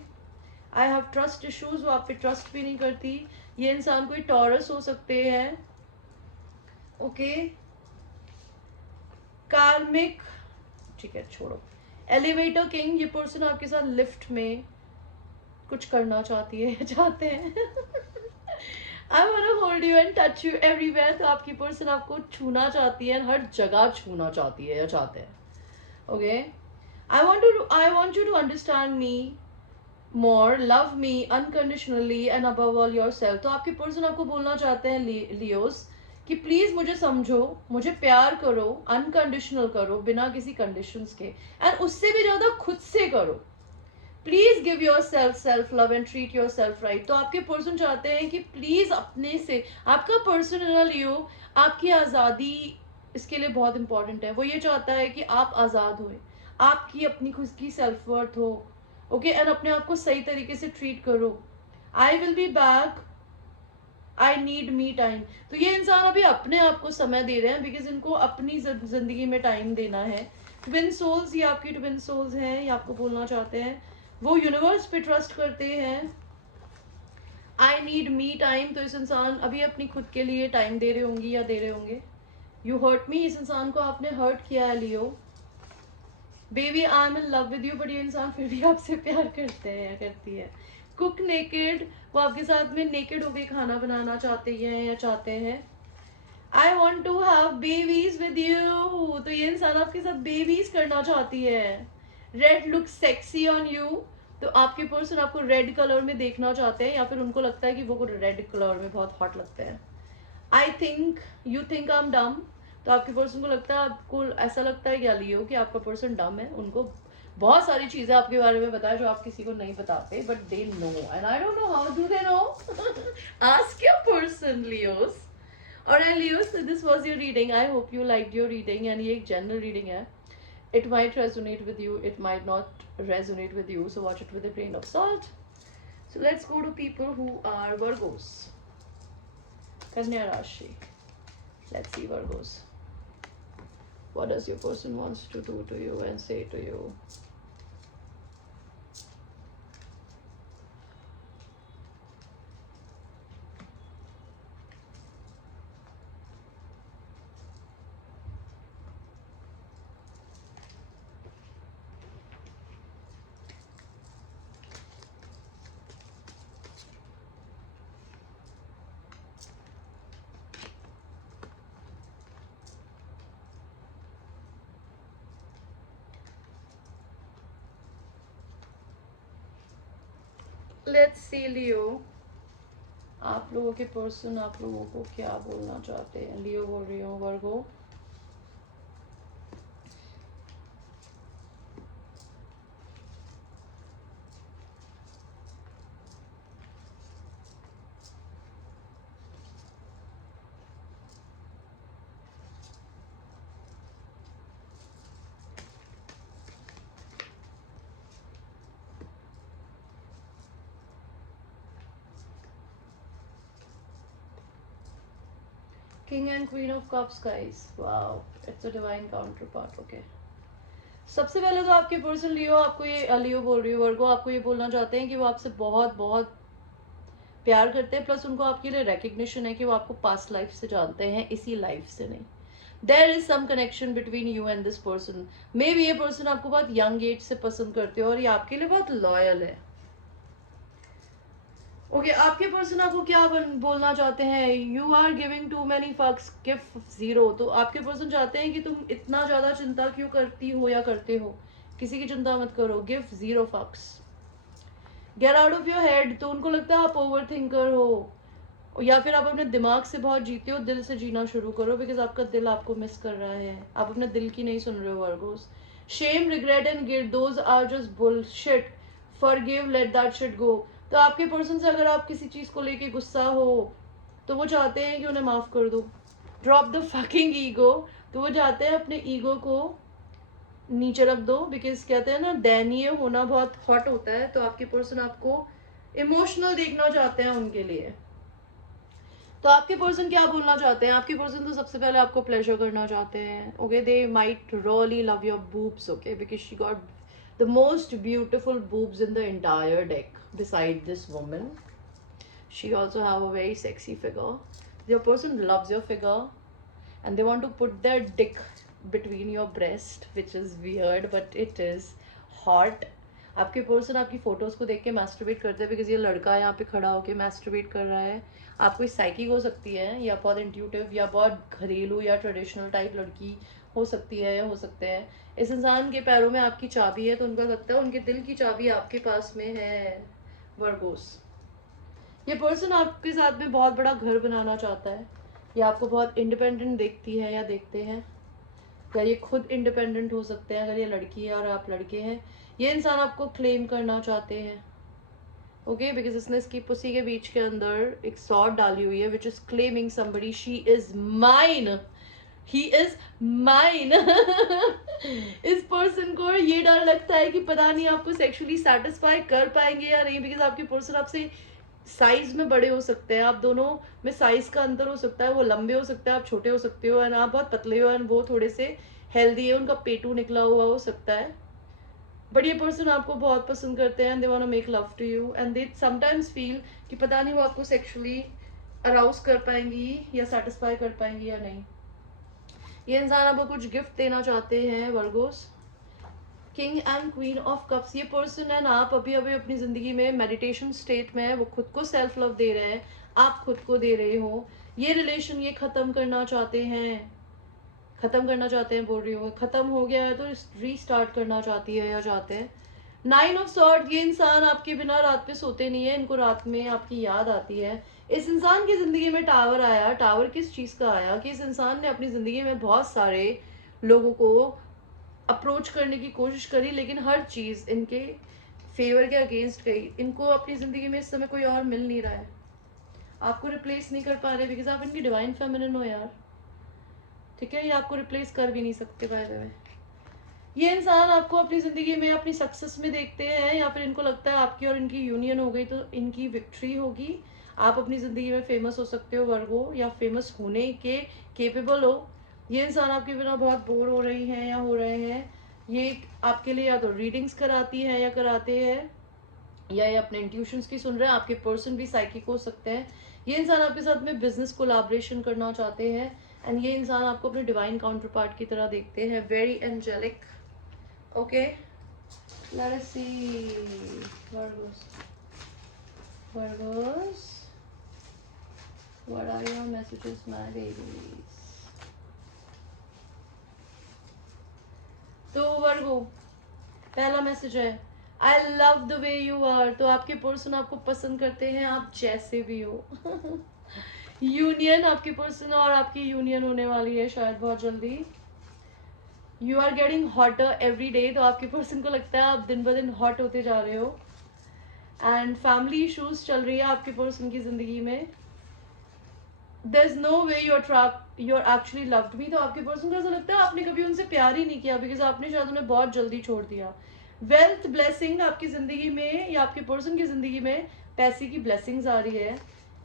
I have trust issues. वो आप पे ट्रस्ट भी नहीं करती। ये इंसान कोई टॉरस हो सकते हैं। ओके कार्मिक, ठीक है छोड़ो। एलिवेटर किंग, ये पर्सन आपके साथ लिफ्ट में कुछ करना चाहती है चाहते हैं। I want to hold you and touch you everywhere. तो आपकी पर्सन आपको छूना चाहती है, हर जगह छूना चाहती है या चाहते हैं। Okay I want you to understand me more, love me unconditionally and above all yourself. तो आपके पर्सन आपको बोलना चाहते हैं लियोस कि प्लीज मुझे समझो, मुझे प्यार करो, अनकंडीशनल करो, बिना किसी कंडीशंस के, एंड उससे भी ज्यादा खुद से करो। Please give your self love and treat your self right. तो आपके पर्सन चाहते हैं कि प्लीज अपने से, आपका पर्सन है ना लियो, आपकी आज़ादी इसके लिए बहुत इंपॉर्टेंट है। वो ये चाहता है कि आप आज़ाद हो, आपकी अपनी खुद की सेल्फ वर्थ हो। ओके एंड अपने आप को सही तरीके से ट्रीट करो। I will be back, I need me time. तो ये इंसान अभी अपने आप को समय दे रहे हैं बिकॉज इनको अपनी जिंदगी में टाइम देना है। ट्विन सोल्स, ये आपकी ट्विन सोल्स हैं, ये आपको बोलना चाहते हैं। वो यूनिवर्स पे ट्रस्ट करते हैं। I need me time. तो इस इंसान अभी अपनी खुद के लिए टाइम दे रहे होंगी या दे रहे होंगे। यू हर्ट मी, इस इंसान को आपने हर्ट किया है Leo. Baby I am in love with you. But ये इंसान फिर भी आपसे प्यार करते हैं या करती है। कुक नेकेड, वो आपके साथ में नेकेड होके खाना बनाना चाहते हैं या चाहते हैं। I want to have babies with you. तो ये इंसान आपके साथ बेबीज करना चाहती है। Red look sexy on you. तो आपके पर्सन आपको रेड कलर में देखना चाहते हैं या फिर उनको लगता है कि वो रेड कलर में बहुत हॉट लगते हैं। I think you think I am dumb. तो आपके पर्सन को लगता है, आपको ऐसा लगता है क्या लियो कि आपका पर्सन डम है। उनको बहुत सारी चीजें आपके बारे में पता है जो आप किसी को नहीं बताते, but they know and I don't know how do they know. Ask your person Leos. Alright Leos, so this was your reading. I hope you liked your reading and ये एक general reading है. It might resonate with you, it might not resonate with you, so watch it with a grain of salt. So let's go to people who are Virgos. Kanya Rashi. Let's see Virgos. What does your person wants to do to you and say to you? Let's see Leo, आप लोगों के person आप लोगों को क्या बोलना चाहते हैं। लियो बोल रही हूँ, वर्गो। King and Queen of Cups, guys. Wow, it's a divine counterpart. Okay. सबसे पहले तो आपके पर्सन लियो आपको ये लियो बोल रही हूँ, वर्गो आपको ये बोलना चाहते हैं कि वो आपसे बहुत बहुत प्यार करते हैं, प्लस उनको आपके लिए रिकग्निशन है कि वो आपको पास्ट लाइफ से जानते हैं, इसी लाइफ से नहीं। There is some connection between you and this person. Maybe ये पर्सन आपको बहुत यंग एज से पसंद करते हो और ये आपके लिए बहुत लॉयल है। ओके आपके पर्सन आपको क्या बोलना चाहते हैं। You are giving too many fucks, give zero. तो आपके पर्सन चाहते हैं कि तुम इतना ज्यादा चिंता क्यों करती हो या करते हो, किसी की चिंता मत करो, गिव जीरो फक्स, get out of your head. तो उनको लगता है आप ओवर थिंकर हो या फिर आप अपने दिमाग से बहुत जीते हो, दिल से जीना शुरू करो, बिकॉज आपका दिल आपको मिस कर रहा है, आप अपने दिल की नहीं सुन रहे हो Virgos. Shame, regret and guilt, those are just bullshit, forgive, let that shit go. तो आपके पर्सन से अगर आप किसी चीज को लेके गुस्सा हो तो वो चाहते हैं कि उन्हें माफ कर दो, ड्रॉप द फकिंग ईगो। तो वो चाहते हैं अपने ईगो को नीचे रख दो, बिकॉज कहते हैं ना दयनीय होना बहुत हॉट होता है। तो आपके पर्सन आपको इमोशनल देखना चाहते हैं उनके लिए। तो आपके पर्सन क्या बोलना चाहते हैं। आपके पर्सन तो सबसे पहले आपको प्लेजर करना चाहते हैं। Okay, they might really love your boobs, okay, because she got the most beautiful boobs in the entire deck beside this woman. She also have a very sexy figure. Your person loves your figure and they want to put their dick between your breast, which is weird but it is hot. आपके person आपकी photos को देख के masturbate करते हैं, because ये लड़का यहाँ पे खड़ा होके मैस्टरबेट कर रहा है। आप कोई साइकिक हो सकती है या बहुत इंट्यूटिव या बहुत घरेलू या ट्रेडिशनल टाइप लड़की हो सकती है या हो सकते हैं। इस इंसान के पैरों में आपकी चाबी है, तो उनका लगता है उनके दिल की चाबी आपके पास में है वर्गोस। ये पर्सन आपके साथ में बहुत बड़ा घर बनाना चाहता है, या आपको बहुत इंडिपेंडेंट देखती है या देखते हैं, या ये खुद इंडिपेंडेंट हो सकते हैं अगर ये लड़की है और आप लड़के हैं। ये इंसान आपको क्लेम करना चाहते हैं, ओके, बिकॉज इसने इसकी पुसी के बीच के अंदर एक सॉर्ड डाली हुई है, which is claiming somebody, she is mine, he is mine. इस पर्सन को ये डर लगता है कि पता नहीं आपको सेक्सुअली सेटिस्फाई कर पाएंगे या नहीं, बिकॉज आपके पर्सन आपसे साइज में बड़े हो सकते हैं, आप दोनों में साइज का अंतर हो सकता है, वो लंबे हो सकते हैं, आप छोटे हो सकते हो, एंड आप बहुत पतले हो, एंड वो थोड़े से हेल्दी है, उनका पेटू निकला हुआ हो सकता है। बट ये पर्सन आपको बहुत पसंद करते हैं, they want to make love to you, and they sometimes feel कि पता नहीं वो आपको सेक्सुअली अराउज कर पाएंगी या सेटिस्फाई कर पाएंगी या नहीं। ये इंसान आपको कुछ गिफ्ट देना चाहते हैं Virgo's. King and queen of cups, ये पर्सन है ना, आप अभी अभी अपनी जिंदगी में मेडिटेशन स्टेट में है, वो खुद को सेल्फ लव दे रहे हैं, आप खुद को दे रहे हो। ये रिलेशन ये खत्म करना चाहते हैं, खत्म करना चाहते हैं बोल रही हूँ, खत्म हो गया है तो रीस्टार्ट करना चाहती है या चाहते हैं। 9 ऑफ सॉर्ड, ये इंसान आपके बिना रात पे सोते नहीं है, इनको रात में आपकी याद आती है। इस इंसान की जिंदगी में टावर आया, टावर किस चीज का आया कि इस इंसान ने अपनी जिंदगी में बहुत सारे लोगों को अप्रोच करने की कोशिश करी, लेकिन हर चीज इनके फेवर के अगेंस्ट गई। इनको अपनी जिंदगी में इस समय कोई और मिल नहीं रहा है, आपको रिप्लेस नहीं कर पा रहे, बिकॉज आप इनकी डिवाइन फेमिनिन हो यार, ठीक है, ये आपको रिप्लेस कर भी नहीं सकते बाय द वे। ये इंसान आपको अपनी जिंदगी में अपनी सक्सेस में देखते हैं, या फिर इनको लगता है आपकी और इनकी यूनियन हो गई तो इनकी विक्ट्री होगी, आप अपनी जिंदगी में फेमस हो सकते हो वर्गो, या फेमस होने के केपेबल हो। ये इंसान आपके बिना बहुत बोर हो रही हैं या हो रहे हैं, ये आपके लिए या तो रीडिंग्स कराती है या कराते हैं, या ये अपने इंट्यूशंस की सुन रहे हैं। आपके पर्सन भी साइकिक हो सकते हैं। ये इंसान आपके साथ में बिजनेस कोलैबोरेशन करना चाहते हैं, एंड ये इंसान आपको अपने डिवाइन काउंटर पार्ट की तरह देखते हैं, very angelic. Okay, let us see Virgos, Virgos, what are your messages my babies. तो वर्गो, पहला मैसेज है, I love the way you are. तो आपके पर्सन आपको पसंद करते हैं आप जैसे भी हो। यूनियन, आपके पर्सन और आपकी यूनियन होने वाली है शायद बहुत जल्दी। You are getting hotter every day. तो आपके पर्सन को लगता है आप दिन ब दिन हॉट होते जा रहे हो। एंड फैमिली इशूज चल रही है आपके पर्सन की जिंदगी में। There is no way you are actually loved me. तो आपके पर्सन को ऐसा लगता है आपने कभी उनसे प्यार ही नहीं किया, बिकॉज आपने शायद उन्हें बहुत जल्दी छोड़ दिया। वेल्थ ब्लेसिंग आपकी जिंदगी में या आपके पर्सन की जिंदगी में पैसे की ब्लेसिंग्स आ रही है।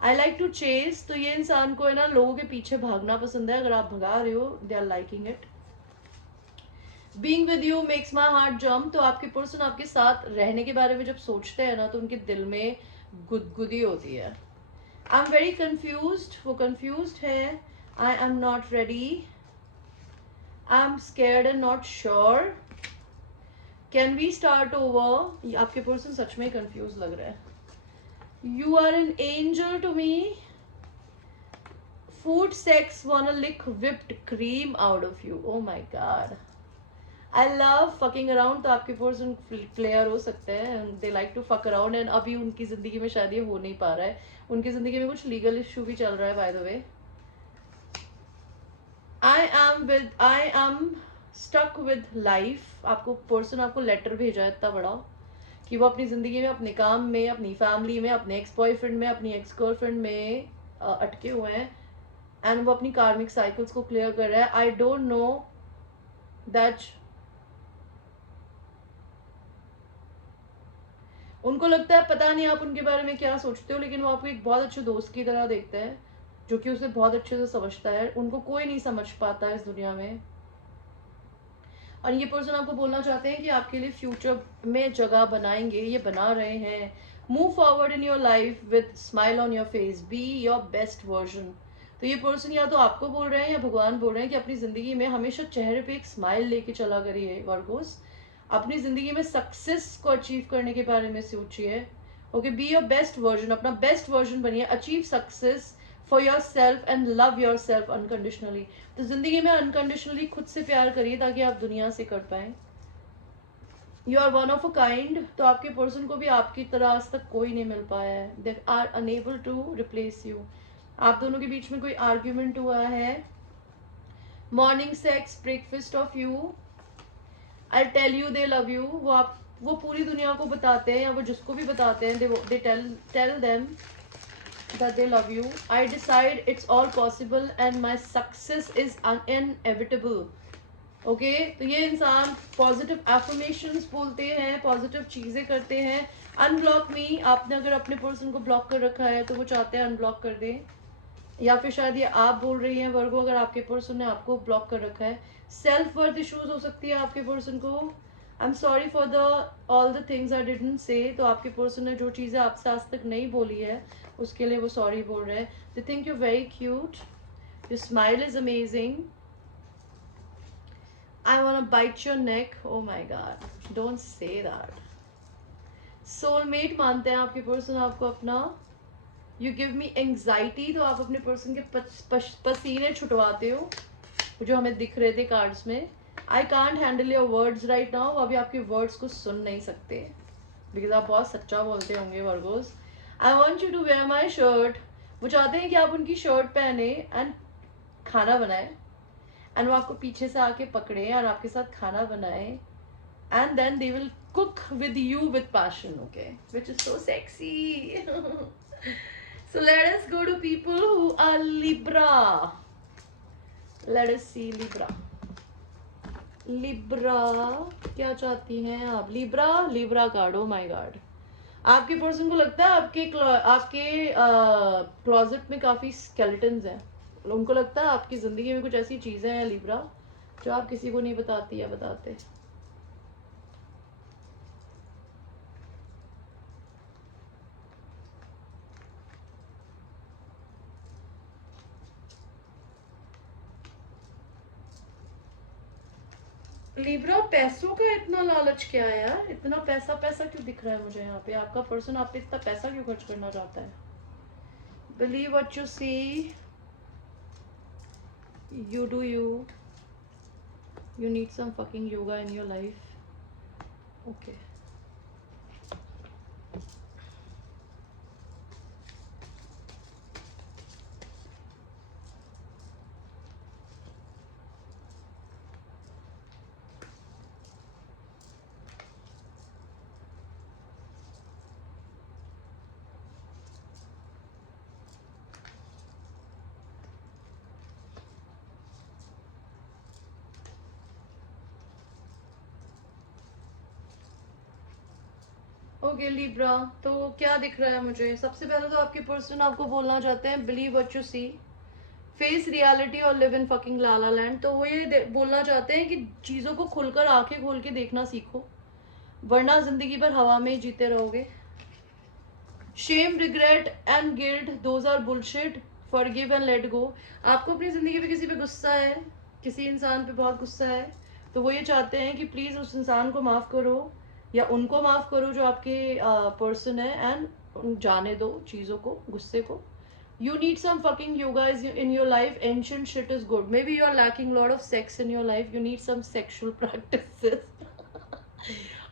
I like to chase. तो ये इंसान को है ना लोगों के पीछे भागना पसंद है। अगर आप भगा रहे हो, they are liking it. Being with you makes my heart jump. तो आपके पर्सन आपके साथ रहने के बारे में जब सोचते हैं ना तो उनके दिल में गुदगुदी होती है। I am very confused. वो कन्फ्यूज है। I am not ready. I am scared and not sure. Can we start over. आपके पर्सन सच में कंफ्यूज लग रहा है। You are an angel to me. Food sex wanna lick whipped cream out of you. Oh my god. I love fucking around. तो आपके person player हो सकते हैं। They like to fuck around and अभी उनकी जिंदगी में शायद ये हो नहीं पा रहा है। उनकी जिंदगी में कुछ लीगल इशू भी चल रहा है by the way. I am stuck with life. आपको पर्सन आपको लेटर भेजा है इतना बड़ा कि वो अपनी जिंदगी में, अपने काम में, अपनी फैमिली में, अपने एक्स बॉयफ्रेंड में, अपनी एक्स गर्लफ्रेंड में अटके हुए हैं। एंड वो अपनी कार्मिक साइकिल्स को क्लियर कर रहा है। आई डोंट नो दैट उनको लगता है पता नहीं आप उनके बारे में क्या सोचते हो, लेकिन वो आपको एक बहुत अच्छे दोस्त की तरह देखते हैं जो कि उसे बहुत अच्छे से समझता है। उनको कोई नहीं समझ पाता इस दुनिया में। और ये पर्सन आपको बोलना चाहते हैं कि आपके लिए फ्यूचर में जगह बनाएंगे, ये बना रहे हैं। Move forward in your life with smile on your face. B your best version. तो ये पर्सन या तो आपको बोल रहे हैं या भगवान बोल रहे हैं कि अपनी जिंदगी में हमेशा चेहरे पे एक स्माइल लेके चला करिए वर्गोस। अपनी जिंदगी में सक्सेस को अचीव करने के बारे में सोचिए। Okay, B your best version. अपना बेस्ट वर्जन बनिए। Achieve success for your self and love your self unconditionally. तो जिंदगी में अनकंडीशनली खुद से प्यार करिए ताकि आप दुनिया से कर पाए। You are one of a kind. तो आपके पर्सन को भी आपकी तरह आज तक कोई नहीं मिल पाया है। They are unable to replace you. आप दोनों के बीच में कोई आर्ग्यूमेंट हुआ है। Morning sex, breakfast of you. I tell you they love you. वो पूरी दुनिया को बताते हैं या वो जिसको भी बताते हैं, they tell them that they love you. I decide it's all possible and my success is inevitable. Okay, तो ये इंसान पॉजिटिव एफर्मेशंस बोलते हैं, पॉजिटिव चीज़ें करते हैं। अनब्लॉक मी। आपने अगर अपने पर्सन को ब्लॉक कर रखा है तो वो चाहते हैं अनब्लॉक कर दें, या फिर शायद ये आप बोल रही हैं वर्गो अगर आपके पर्सन ने आपको ब्लॉक कर रखा है। सेल्फ वर्थ इशूज हो सकती है आपके पर्सन को। आई am sorry for the all the things I didn't say. तो आपके पर्सन ने जो चीज़ें आपसे आज तक नहीं बोली है उसके लिए वो सॉरी बोल रहे हैं। They think you very cute. Your smile is amazing. I want bite your neck. Oh my god, don't say that. Soulmate मानते हैं आपके पर्सन आपको अपना। You give me anxiety. तो आप अपने पर्सन के पसीने छुटवाते हो जो हमें दिख रहे थे कार्ड्स में। I can't handle your words right now. अभी आपके वर्ड्स को सुन नहीं सकते बिकॉज आप बहुत सच्चा बोलते होंगे Virgos. I want you to wear my shirt. वो चाहते हैं कि आप उनकी शर्ट पहने एंड खाना बनाए एंड वो आपको पीछे से आके पकड़े और आपके साथ खाना बनाए and then they will cook with you with passion. Okay, which is so sexy. So let us go to people who are Libra. Let us see Libra. Libra क्या चाहती हैं आप? Libra card. Oh my God, आपके person को लगता है आपके closet में काफी स्केलेटन्स हैं। उनको लगता है आपकी जिंदगी में कुछ ऐसी चीजें हैं लिब्रा जो आप किसी को नहीं बताती या बताते। लिब्रा, पैसों का इतना लालच क्या है यार? इतना पैसा पैसा क्यों दिख रहा है मुझे यहाँ पे? आपका पर्सन आप पे इतना पैसा क्यों खर्च करना चाहता है? Believe what you see, you do you. You need some fucking yoga in your life. Okay. Okay Libra, तो क्या दिख रहा है मुझे? सबसे पहले तो आपके पर्सन आपको बोलना चाहते हैं believe what you see, face reality और live in fucking lala land. तो वो ये बोलना चाहते हैं कि चीज़ों को खुलकर आंखें खोल के देखना सीखो, वरना जिंदगी भर हवा में ही जीते रहोगे। Shame, regret and guilt, those are bullshit, forgive and let go. आपको अपनी ज़िंदगी में किसी पे गुस्सा है, किसी इंसान पे बहुत गुस्सा है, तो वो ये चाहते हैं कि प्लीज़ उस इंसान को माफ़ करो या उनको माफ़ करो जो आपके पर्सन है, एंड जाने दो चीज़ों को, गुस्से को। You need some fucking yoga in your life. Ancient shit is good. Maybe you are lacking a lot of sex in your life. You need some sexual practices.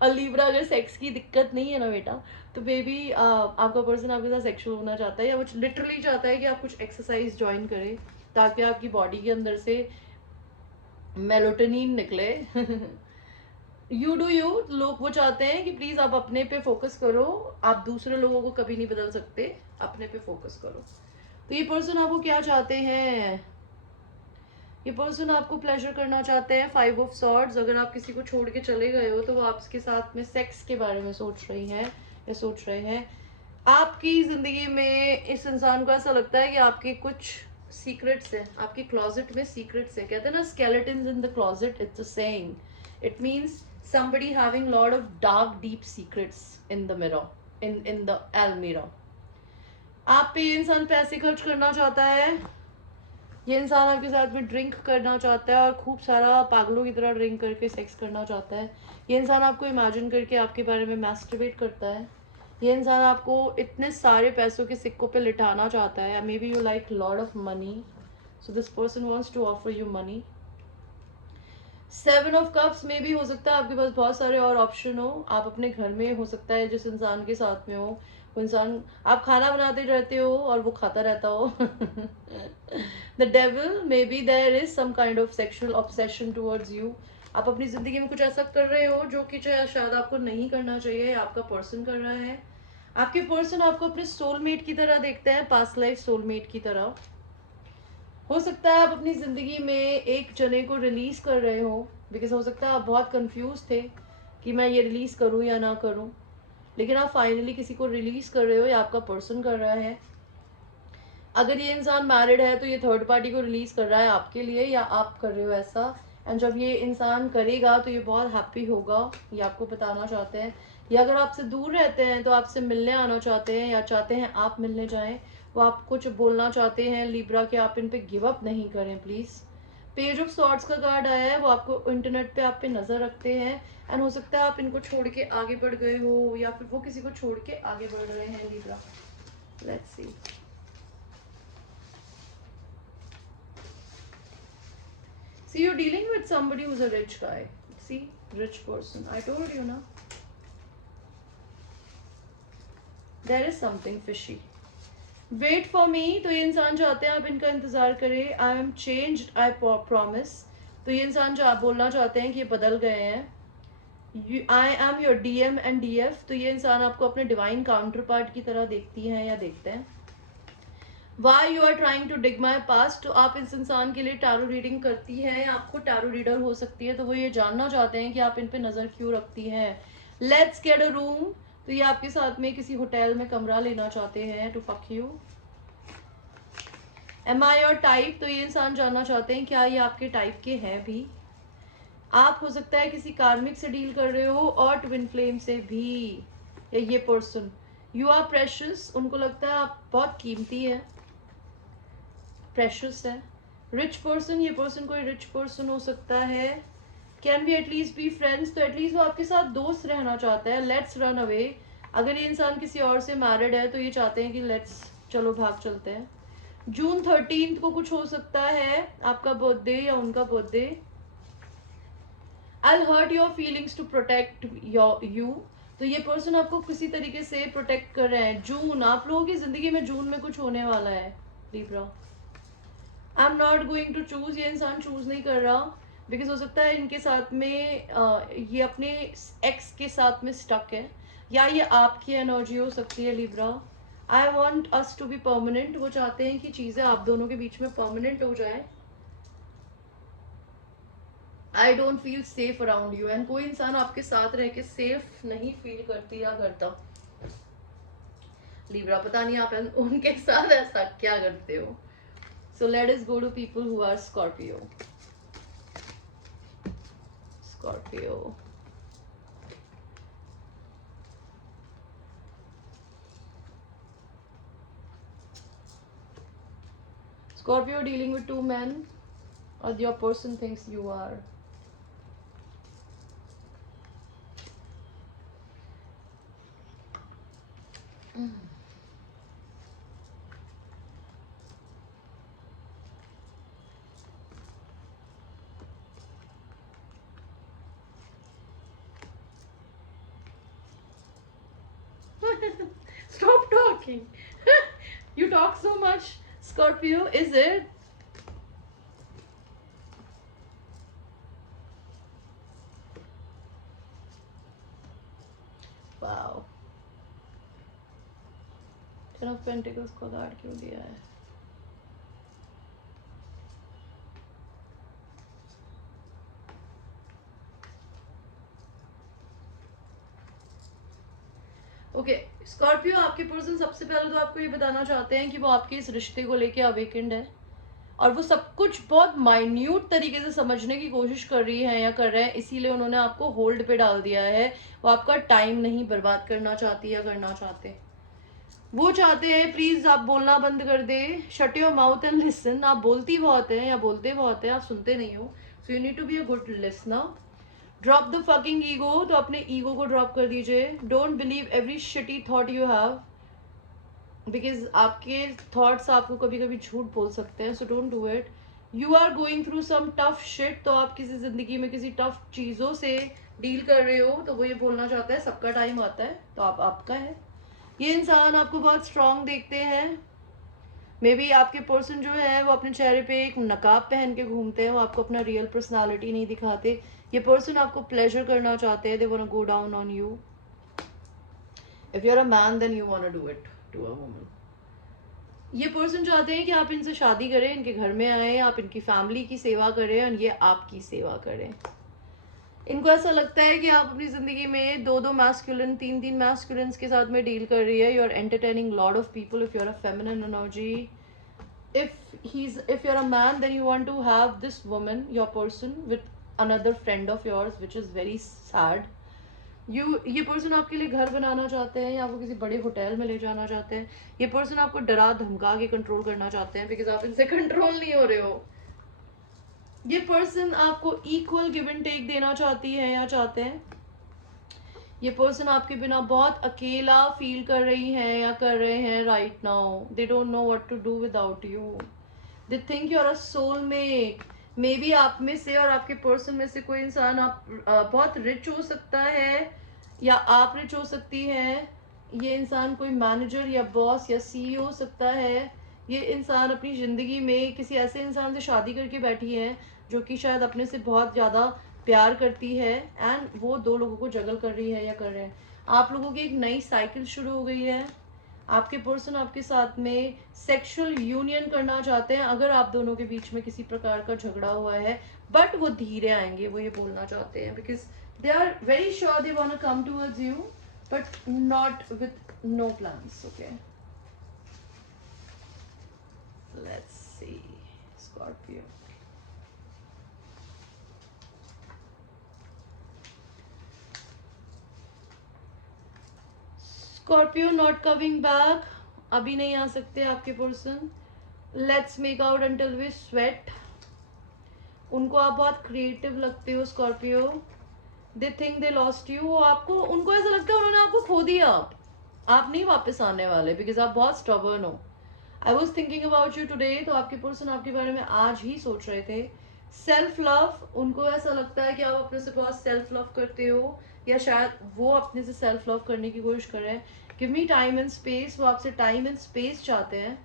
और लीब्रा, अगर sex की दिक्कत नहीं है ना बेटा, तो बेबी आपका पर्सन आपके साथ सेक्सुअल होना चाहता है या वो लिटरली चाहता है कि आप कुछ एक्सरसाइज ज्वाइन करें ताकि आपकी बॉडी के अंदर से मेलोटोनिन निकले। You do you. लोग वो चाहते हैं कि प्लीज आप अपने पे फोकस करो, आप दूसरे लोगों को कभी नहीं बदल सकते, अपने पे फोकस करो। तो ये पर्सन आपको क्या चाहते हैं? ये पर्सन आपको प्लेजर करना चाहते हैं, 5 ऑफ सॉर्ड्स। अगर आप किसी को छोड़ के चले गए हो तो वो आपके साथ में सेक्स के बारे में सोच रही हैं या सोच रहे हैं। आपकी ज़िंदगी में इस इंसान को ऐसा लगता है कि आपके कुछ सीक्रेट्स हैं, आपके क्लॉजेट में सीक्रेट्स है। कहते हैं ना, skeletons in the closet, it's a saying. It means somebody having lot of dark deep secrets in the mirror, in the almirah। आप पे ये इंसान पैसे खर्च करना चाहता है, ये इंसान आपके साथ में ड्रिंक करना चाहता है और खूब सारा पागलों की तरह ड्रिंक करके सेक्स करना चाहता है। ये इंसान आपको इमेजिन करके आपके बारे में मैस्टरबेट करता है। ये इंसान आपको इतने सारे पैसों के सिक्कों पे लिटाना चाहता है। Maybe you like lot of money, so this person wants to offer you money. 7 of cups में भी हो सकता है आपके पास बहुत सारे और ऑप्शन हो। आप अपने घर में हो सकता है जिस इंसान के साथ में हो, वो इंसान, आप खाना बनाते रहते हो और वो खाता रहता हो। The devil, maybe there is some kind of sexual obsession towards you. आप अपनी जिंदगी में कुछ ऐसा कर रहे हो जो कि शायद आपको नहीं करना चाहिए, आपका पर्सन कर रहा है। आपके पर्सन आपको अपने सोलमेट की तरह देखते हैं, पास्ट लाइफ सोलमेट की तरह। हो सकता है आप अपनी ज़िंदगी में एक जने को रिलीज़ कर रहे हो, बिकॉज हो सकता है आप बहुत कंफ्यूज थे कि मैं ये रिलीज़ करूँ या ना करूँ, लेकिन आप फाइनली किसी को रिलीज़ कर रहे हो या आपका पर्सन कर रहा है। अगर ये इंसान मैरिड है तो ये थर्ड पार्टी को रिलीज़ कर रहा है आपके लिए, या आप कर रहे हो ऐसा। एंड जब ये इंसान करेगा तो ये बहुत हैप्पी होगा, ये आपको बताना चाहते हैं। या अगर आपसे दूर रहते हैं तो आपसे मिलने आना चाहते हैं या चाहते हैं आप मिलने जाएं। वो आप कुछ बोलना चाहते हैं लिब्रा कि आप इन पे गिव अप नहीं करें प्लीज़। पेज ऑफ सॉर्ड्स का कार्ड आया है, वो आपको इंटरनेट पे आप पे नज़र रखते हैं। एंड हो सकता है आप इनको छोड़ के आगे बढ़ गए हो या फिर वो किसी को छोड़ के आगे बढ़ रहे हैं Libra. Let's see. See, you're dealing with somebody who's a rich guy. See, rich person. I told you, na. There is something fishy. Wait for me. तो ये इंसान चाहते हैं आप इनका इंतज़ार करें। I am changed, I promise. तो ये इंसान बोलना चाहते हैं कि ये बदल गए हैं। I am your DM and DF। तो ये इंसान आपको अपने डिवाइन काउंटर पार्ट की तरह देखती हैं या देखते हैं। Why you are trying to dig my past। तो आप इस इंसान के लिए टैरो रीडिंग करती हैं या आपको टैरो रीडर हो सकती है, तो वो ये जानना चाहते हैं कि आप इन पे नज़र क्यों रखती हैं। Let's get a room. तो ये आपके साथ में किसी होटल में कमरा लेना चाहते हैं to fuck you. Am I your type. तो ये इंसान जानना चाहते हैं क्या ये आपके टाइप के हैं भी। आप हो सकता है किसी कार्मिक से डील कर रहे हो और ट्विन फ्लेम से भी, या ये पर्सन। You are precious. उनको लगता है आप बहुत कीमती है, प्रेशियस है। रिच पर्सन, ये पर्सन कोई रिच पर्सन हो सकता है। Can we at least be friends. तो एटलीस्ट वो आपके साथ दोस्त रहना चाहता है। Let's run away. अगर ये इंसान किसी और से मैरिड है तो ये चाहते हैं कि लेट्स, चलो भाग चलते हैं। जून 13 को कुछ हो सकता है, आपका बर्थडे या उनका birthday. I hurt your feelings to protect you. तो ये पर्सन आपको किसी तरीके से प्रोटेक्ट कर रहे हैं। जून, आप लोगों की जिंदगी में जून में कुछ होने वाला है Libra. I am not going to choose. ये इंसान चूज नहीं कर रहा, बिकॉज हो सकता है इनके साथ में ये अपने एक्स के साथ में स्टक है, या ये आपकी एनर्जी हो सकती है Libra. I want us to be permanent. वो चाहते हैं कि चीज़ें आप दोनों के बीच में परमानेंट हो जाए। आई don't feel safe around you, and कोई इंसान आपके साथ रह के सेफ नहीं फील करती या करता। लिब्रा, पता नहीं आप उनके साथ ऐसा क्या करते हो। So let us go to people who are Scorpio. Scorpio, Scorpio dealing with 2 men, or your person thinks you are. Stop talking. You talk so much, Scorpio. Is it? Wow. Ten of Pentacles को card क्यों दिया है? Okay Scorpio, आपके person सबसे पहले तो आपको ये बताना चाहते हैं कि वो आपके इस रिश्ते को लेके अवेकेंड है, और वो सब कुछ बहुत माइन्यूट तरीके से समझने की कोशिश कर रही है या कर रहे हैं, इसीलिए उन्होंने आपको होल्ड पे डाल दिया है। वो आपका टाइम नहीं बर्बाद करना चाहती या करना चाहते। वो चाहते हैं प्लीज आप बोलना बंद कर दे, shut your mouth and listen. आप बोलती बहुत है या बोलते बहुत है, आप सुनते नहीं हो, so you need to be a good listener. Drop the fucking ego, तो अपने ईगो को ड्रॉप कर दीजिए। Don't believe every shitty thought you have, because आपके थॉट्स आपको कभी कभी झूठ बोल सकते हैं, so don't do it. You are going through some tough shit, तो आप किसी जिंदगी में किसी टफ चीजों से डील कर रहे हो, तो वो ये बोलना चाहता है सबका टाइम आता है, तो आप आपका है। ये इंसान आपको बहुत स्ट्रांग देखते हैं। मे बी आपके पर्सन जो है वो अपने चेहरे पे एक नकाब पहन के घूमते हैं, वो आपको अपना रियल पर्सनालिटी नहीं दिखाते। ये पर्सन आपको प्लेजर करना चाहते हैं, they want to go down on you. If you are a man then you want to do it to a woman. ये पर्सन चाहते हैं कि आप इनसे शादी करें, इनके घर में आए, आप इनकी फैमिली की सेवा करें और ये आपकी सेवा करें। इनको ऐसा लगता है कि आप अपनी जिंदगी में दो दो मैस्कुलिन, तीन तीन मैस्कुलिन्स के साथ में डील कर रही है। You are entertaining lot of people if you are a feminine energy. if you're a man, then you want to have this woman, your person, with another friend of yours, which is very sad. ये person आपके लिए घर बनाना चाहते हैं या वो किसी बड़े होटल में ले जाना चाहते हैं। ये पर्सन आपको डरा धमका के कंट्रोल करना चाहते हैं, बिकॉज आप इनसे कंट्रोल नहीं हो रहे हो। ये पर्सन आपको इक्वल गिव एंड टेक देना चाहती है या चाहते हैं। ये पर्सन आपके बिना बहुत अकेला फील कर रही है या कर रहे हैं right now. They don't know what to do without you. They think you are a soulmate. Maybe आप में से और आपके पर्सन में से कोई इंसान आप बहुत रिच हो सकता है या आप रिच हो सकती हैं। ये इंसान कोई मैनेजर या बॉस या सीईओ हो सकता है। ये इंसान अपनी ज़िंदगी में किसी ऐसे इंसान से शादी करके बैठी है जो कि शायद अपने से बहुत ज़्यादा प्यार करती है, एंड वो दो लोगों को जगल कर रही है या कर रहे हैं। आप लोगों की एक नई साइकिल शुरू हो गई है। आपके पर्सन आपके साथ में सेक्सुअल यूनियन करना चाहते हैं अगर आप दोनों के बीच में किसी प्रकार का झगड़ा हुआ है, बट वो धीरे आएंगे, वो ये बोलना चाहते हैं, because they are very sure they want to come towards you but not with no plans. Okay, let's see Scorpio. Scorpio not coming back, अभी नहीं आ सकते आपके person. Let's make out until we sweat. उनको आप बहुत creative लगते हो Scorpio. They think they lost you. आपको, उनको ऐसा लगता है उन्होंने आपको खो दिया, आप नहीं वापस आने वाले, बिकॉज आप बहुत स्टबर्न हो। आई was thinking about you today, तो आपके पर्सन आपके बारे में आज ही सोच रहे थे। सेल्फ लव, उनको ऐसा लगता है कि आप अपने से बहुत सेल्फ लव करते हो, या शायद वो अपने से सेल्फ लव करने की कोशिश कर रहे हैं। Give me time and space, वो आपसे टाइम एंड स्पेस चाहते हैं।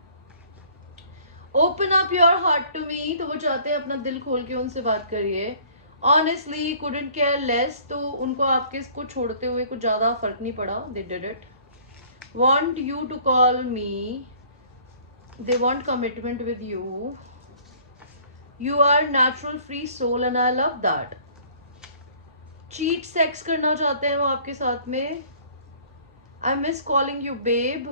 Open up your heart to me, तो वो चाहते हैं अपना दिल खोल के उनसे बात करिए। ऑनेस्टली कुडंट केयर लेस, तो उनको आपके को छोड़ते हुए कुछ ज़्यादा फर्क नहीं पड़ा। They did it. Want you to call me, they want commitment with you. You are natural free soul and I love that. Cheat sex करना चाहते हैं वो आपके साथ में. I miss calling you babe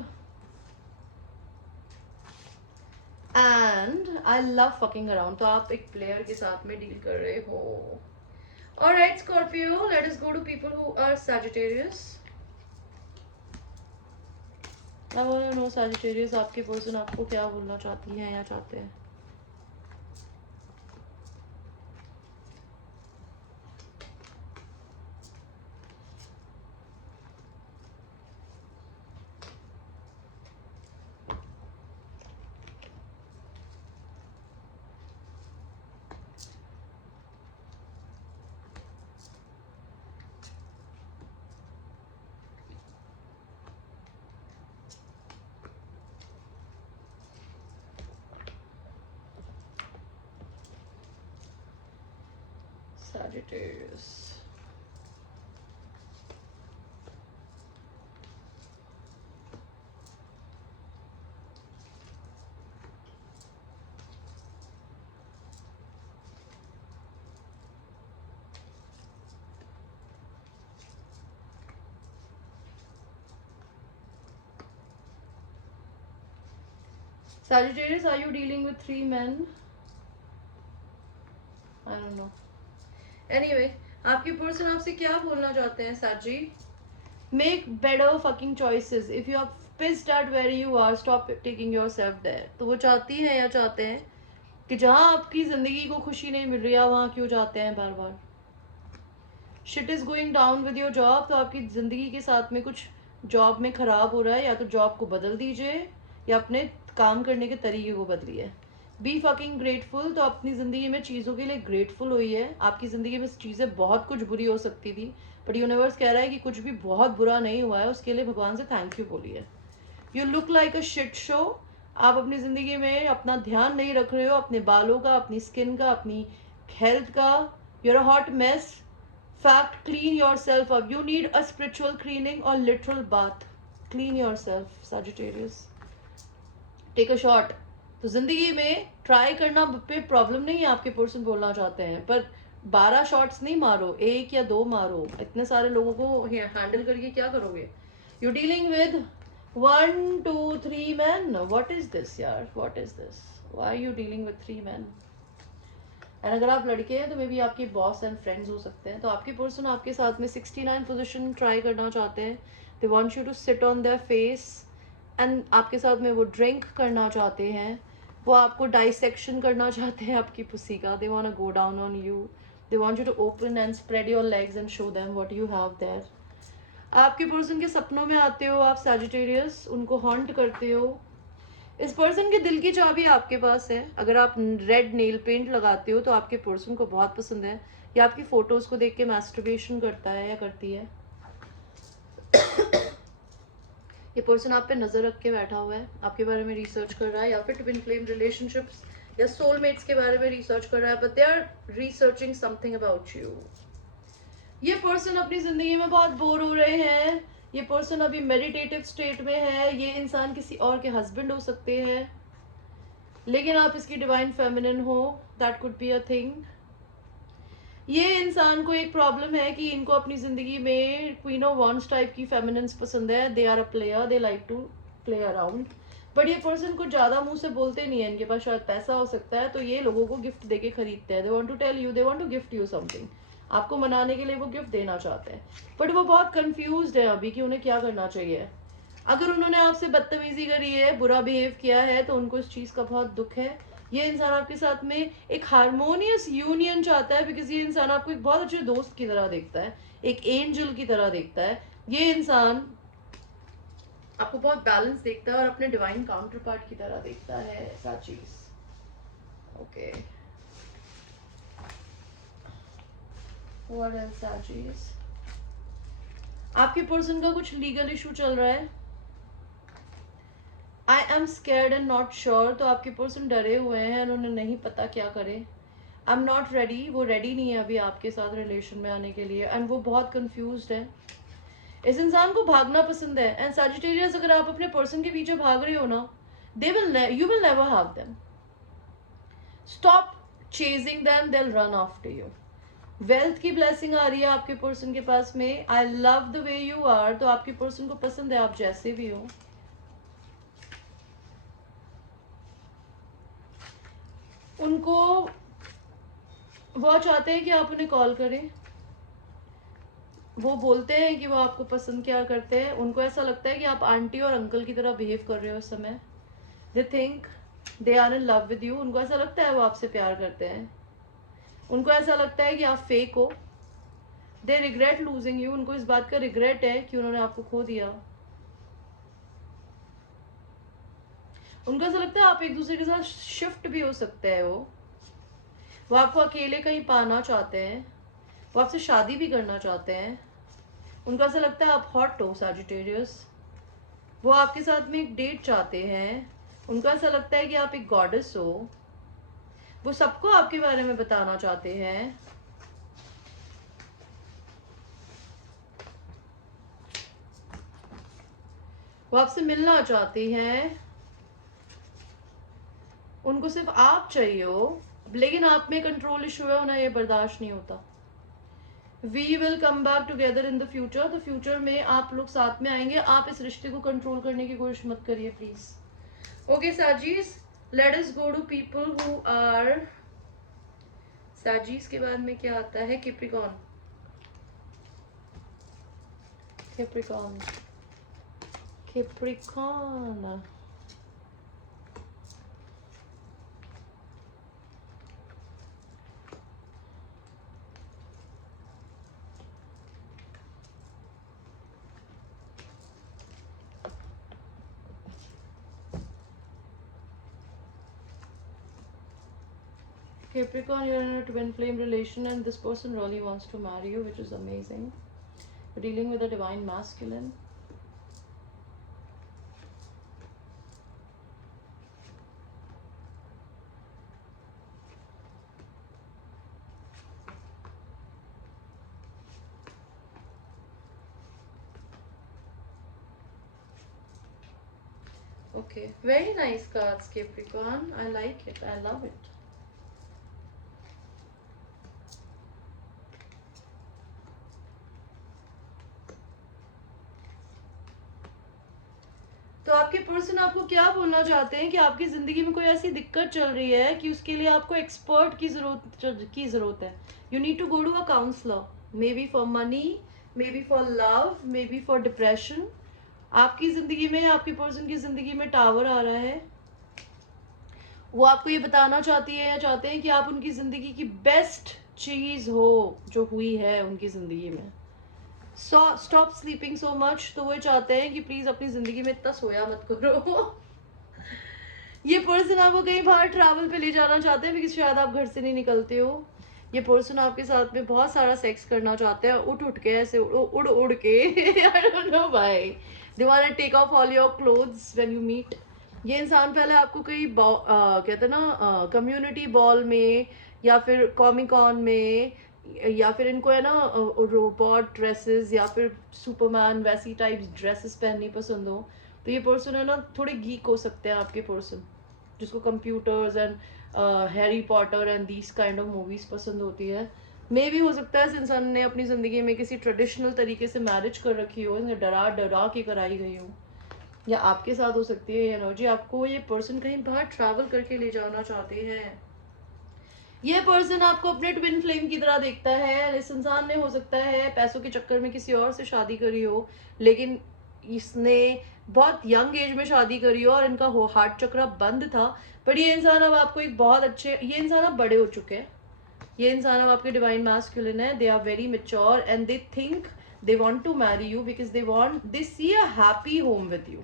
and I love fucking around. तो आप एक प्लेयर के साथ में डील कर रहे हो. Alright Scorpio, let us go to people who are Sagittarius. I want to know Sagittarius, आपके पर्सन आपको क्या बोलना चाहती हैं या चाहते हैं. Sagittarius. Sagittarius, are you dealing with 3 men? I don't know. Anyway, आपके पर्सन आपसे क्या बोलना चाहते हैं साजी? Make better fucking choices. If you are pissed at where you are, stop taking yourself there. तो वो चाहती है या चाहते हैं कि जहाँ आपकी जिंदगी को खुशी नहीं मिल रही है वहाँ क्यों जाते हैं बार बार. Shit is going down with your job. तो आपकी जिंदगी के साथ में कुछ जॉब में खराब हो रहा है, या तो जॉब को बदल दीजिए या अपने काम करने के तरीके को बदलिए. Be fucking grateful. तो अपनी ज़िंदगी में चीज़ों के लिए ग्रेटफुल हुई है. आपकी ज़िंदगी में चीज़ें बहुत कुछ बुरी हो सकती थी, बट यूनिवर्स कह रहा है कि कुछ भी बहुत बुरा नहीं हुआ है, उसके लिए भगवान से थैंक यू बोलिए. You look like a shit show. आप अपनी ज़िंदगी में अपना ध्यान नहीं रख रहे हो, अपने बालों का, अपनी स्किन का, अपनी हेल्थ का. You're a hot mess. Fact, clean yourself up. You need a spiritual cleaning और literal bath. Clean yourself Sagittarius. Take a shot. तो जिंदगी में ट्राई करना पे प्रॉब्लम नहीं है, आपके पर्सन बोलना चाहते हैं, पर 12 शॉट्स नहीं मारो, 1 या 2 मारो. इतने सारे लोगों को हैंडल करके क्या करोगे. You dealing with 1 2 3 man. What is this यार, what is this. Why you dealing with 3 man. And अगर आप लड़के हैं तो मे बी आपके बॉस एंड फ्रेंड्स हो सकते हैं. तो आपके पर्सन आपके साथ में 69 पोजिशन ट्राई करना चाहते हैं. They want you to sit on their face and आपके साथ में वो ड्रिंक करना चाहते हैं. वो आपको डाइसेक्शन करना चाहते हैं आपकी पुसी का. They want to go down on you. They want you to open and spread your legs and show them what you have there. आपके पर्सन के सपनों में आते हो आप सैजिटेरियस, उनको हॉन्ट करते हो. इस पर्सन के दिल की चाबी आपके पास है. अगर आप रेड नेल पेंट लगाते हो तो आपके पर्सन को बहुत पसंद है, या आपकी फोटोज को देख के मैस्टरबेशन करता है या करती है. ये पर्सन आप पे नजर रख के बैठा हुआ है, आपके बारे में रिसर्च कर रहा है, या फिर ट्विन फ्लेम रिलेशनशिप्स या सोलमेट्स के बारे में रिसर्च कर रहा है, but they are researching something about you. ये पर्सन अपनी जिंदगी में बहुत बोर हो रहे हैं. ये पर्सन अभी मेडिटेटिव स्टेट में है. ये इंसान किसी और के हस्बैंड हो सकते हैं, लेकिन आप इसकी डिवाइन फेमिनिन हो. That could be a thing. ये इंसान को एक प्रॉब्लम है कि इनको अपनी जिंदगी में क्वीन ऑफ वॉन्ड्स टाइप की फेमिनिन्स पसंद है. They are a player, they like to play around. But ये पर्सन को ज़्यादा मुंह से बोलते नहीं है. इनके पास शायद पैसा हो सकता है, तो ये लोगों को गिफ्ट देके खरीदते हैं. They want to tell you, they want to gift you something. आपको मनाने के लिए वो गिफ्ट देना चाहते हैं, बट वो बहुत कंफ्यूज्ड है अभी कि उन्हें क्या करना चाहिए. अगर उन्होंने आपसे बदतमीजी करी है, बुरा बिहेव किया है, तो उनको इस चीज़ का बहुत दुख है. ये इंसान आपके साथ में एक हारमोनियस यूनियन चाहता है, बिकॉज ये इंसान आपको एक बहुत अच्छे दोस्त की तरह देखता है, एक एंजल की तरह देखता है. ये इंसान आपको बहुत बैलेंस देखता है और अपने डिवाइन काउंटर पार्ट की तरह देखता है. ऐसा चीज. ओके, व्हाट एल्स चीज. आपके पर्सन का कुछ लीगल इशू चल रहा है. I am scared and not sure. तो आपके पर्सन डरे हुए हैं, उन्होंने नहीं पता क्या करें. आई एम नॉट रेडी. वो रेडी नहीं है अभी आपके साथ रिलेशन में आने के लिए, एंड वो बहुत कंफ्यूज्ड है. इस इंसान को भागना पसंद है. एंड सैजिटेरियस, अगर आप अपने पर्सन के पीछे भाग रहे हो ना, you will never have them. Stop chasing them, they'll run after you. Wealth की ब्लेसिंग आ रही है आपके पर्सन के पास में। I love the way you are, तो आपके पर्सन को पसंद है आप जैसे भी हो। उनको वो चाहते हैं कि आप उन्हें कॉल करें। वो बोलते हैं कि वो आपको पसंद क्या करते हैं। उनको ऐसा लगता है कि आप आंटी और अंकल की तरह बिहेव कर रहे हो इस समय। They think they are in love with you. उनको ऐसा लगता है वो आपसे प्यार करते हैं। उनको ऐसा लगता है कि आप फेक हो। दे रिग्रेट लूजिंग यू। उनको इस बात का रिग्रेट है कि उन्होंने आपको खो दिया। उनको ऐसा लगता है आप एक दूसरे के साथ शिफ्ट भी हो सकते हैं। वो आपको अकेले कहीं पाना चाहते हैं। वो आपसे शादी भी करना चाहते हैं। उनको ऐसा लगता है आप हॉट हो सैजिटेरियस। वो आपके साथ में एक डेट चाहते हैं। उनको ऐसा लगता है कि आप एक गॉडेस हो। वो सबको आपके बारे में बताना चाहते हैं। वो आपसे मिलना चाहती हैं। उनको सिर्फ आप चाहिए हो, लेकिन आप में कंट्रोल इशू है, उन्हें ये बर्दाश्त नहीं होता। We will come back together in the future. तो फ्यूचर में आप लोग साथ में आएंगे। आप इस रिश्ते को कंट्रोल करने की कोशिश मत करिए प्लीज। ओके साजीज, let us go to people who are. साजीज के बाद में क्या आता है? Capricorn. Capricorn, Capricorn. Capricorn, you're in a twin flame relation and this person really wants to marry you, which is amazing. You're dealing with a divine masculine. Okay, very nice cards, Capricorn. I like it. I love it. तो आपके person आपको क्या बोलना चाहते हैं कि आपकी जिंदगी में कोई ऐसी दिक्कत चल रही है कि उसके लिए आपको एक्सपर्ट की जरूरत है। You need to go to a counsellor, maybe for money, maybe for love, maybe for depression. आपकी जिंदगी में, आपके पर्सन की जिंदगी में टावर आ रहा है। वो आपको ये बताना चाहती है या चाहते हैं कि आप उनकी जिंदगी की बेस्ट चीज हो जो हुई है उनकी जिंदगी में। Stop sleeping so much. तो वो चाहते हैं कि प्लीज अपनी जिंदगी में इतना सोया मत करो। ये पर्सन आपको कहीं बाहर ट्रैवल पे ले जाना चाहते हैं, बिकॉज शायद आप घर से नहीं निकलते हो। ये पर्सन आपके साथ में बहुत सारा सेक्स करना चाहते हैं, उठ उठ के ऐसे उड़ उड़ के। I don't know why they want to take off all your clothes when you meet. ये इंसान पहले आपको कहीं कहते हैं ना कम्युनिटी बॉल में या फिर कॉमिक कॉन में, या फिर इनको है ना रोबोट ड्रेसेस या फिर सुपरमैन वैसी टाइप्स ड्रेसेस पहननी पसंद हो। तो ये पर्सन है ना थोड़े गीक हो सकते हैं आपके पर्सन, जिसको computers and Harry Potter and these kind of movies पसंद होती है। मे भी हो सकता है इस इंसान ने अपनी ज़िंदगी में किसी ट्रेडिशनल तरीके से मैरिज कर रखी हो, इन्हें डरा डरा के कराई गई हो, या आपके साथ हो सकती है ये एनर्जी। आपको ये पर्सन कहीं बाहर ट्रैवल करके ले जाना चाहते हैं। ये पर्सन आपको अपने ट्विन फ्लेम की तरह देखता है। इस इंसान ने हो सकता है पैसों के चक्कर में किसी और से शादी करी हो, लेकिन इसने बहुत यंग एज में शादी करी हो और इनका हार्ट चक्र बंद था। पर ये इंसान अब आपको एक बहुत अच्छे, ये इंसान अब बड़े हो चुके हैं। ये इंसान अब आपके डिवाइन मैस्कुलिन है। They are very mature and they think they want to marry you because they see a happy home with you.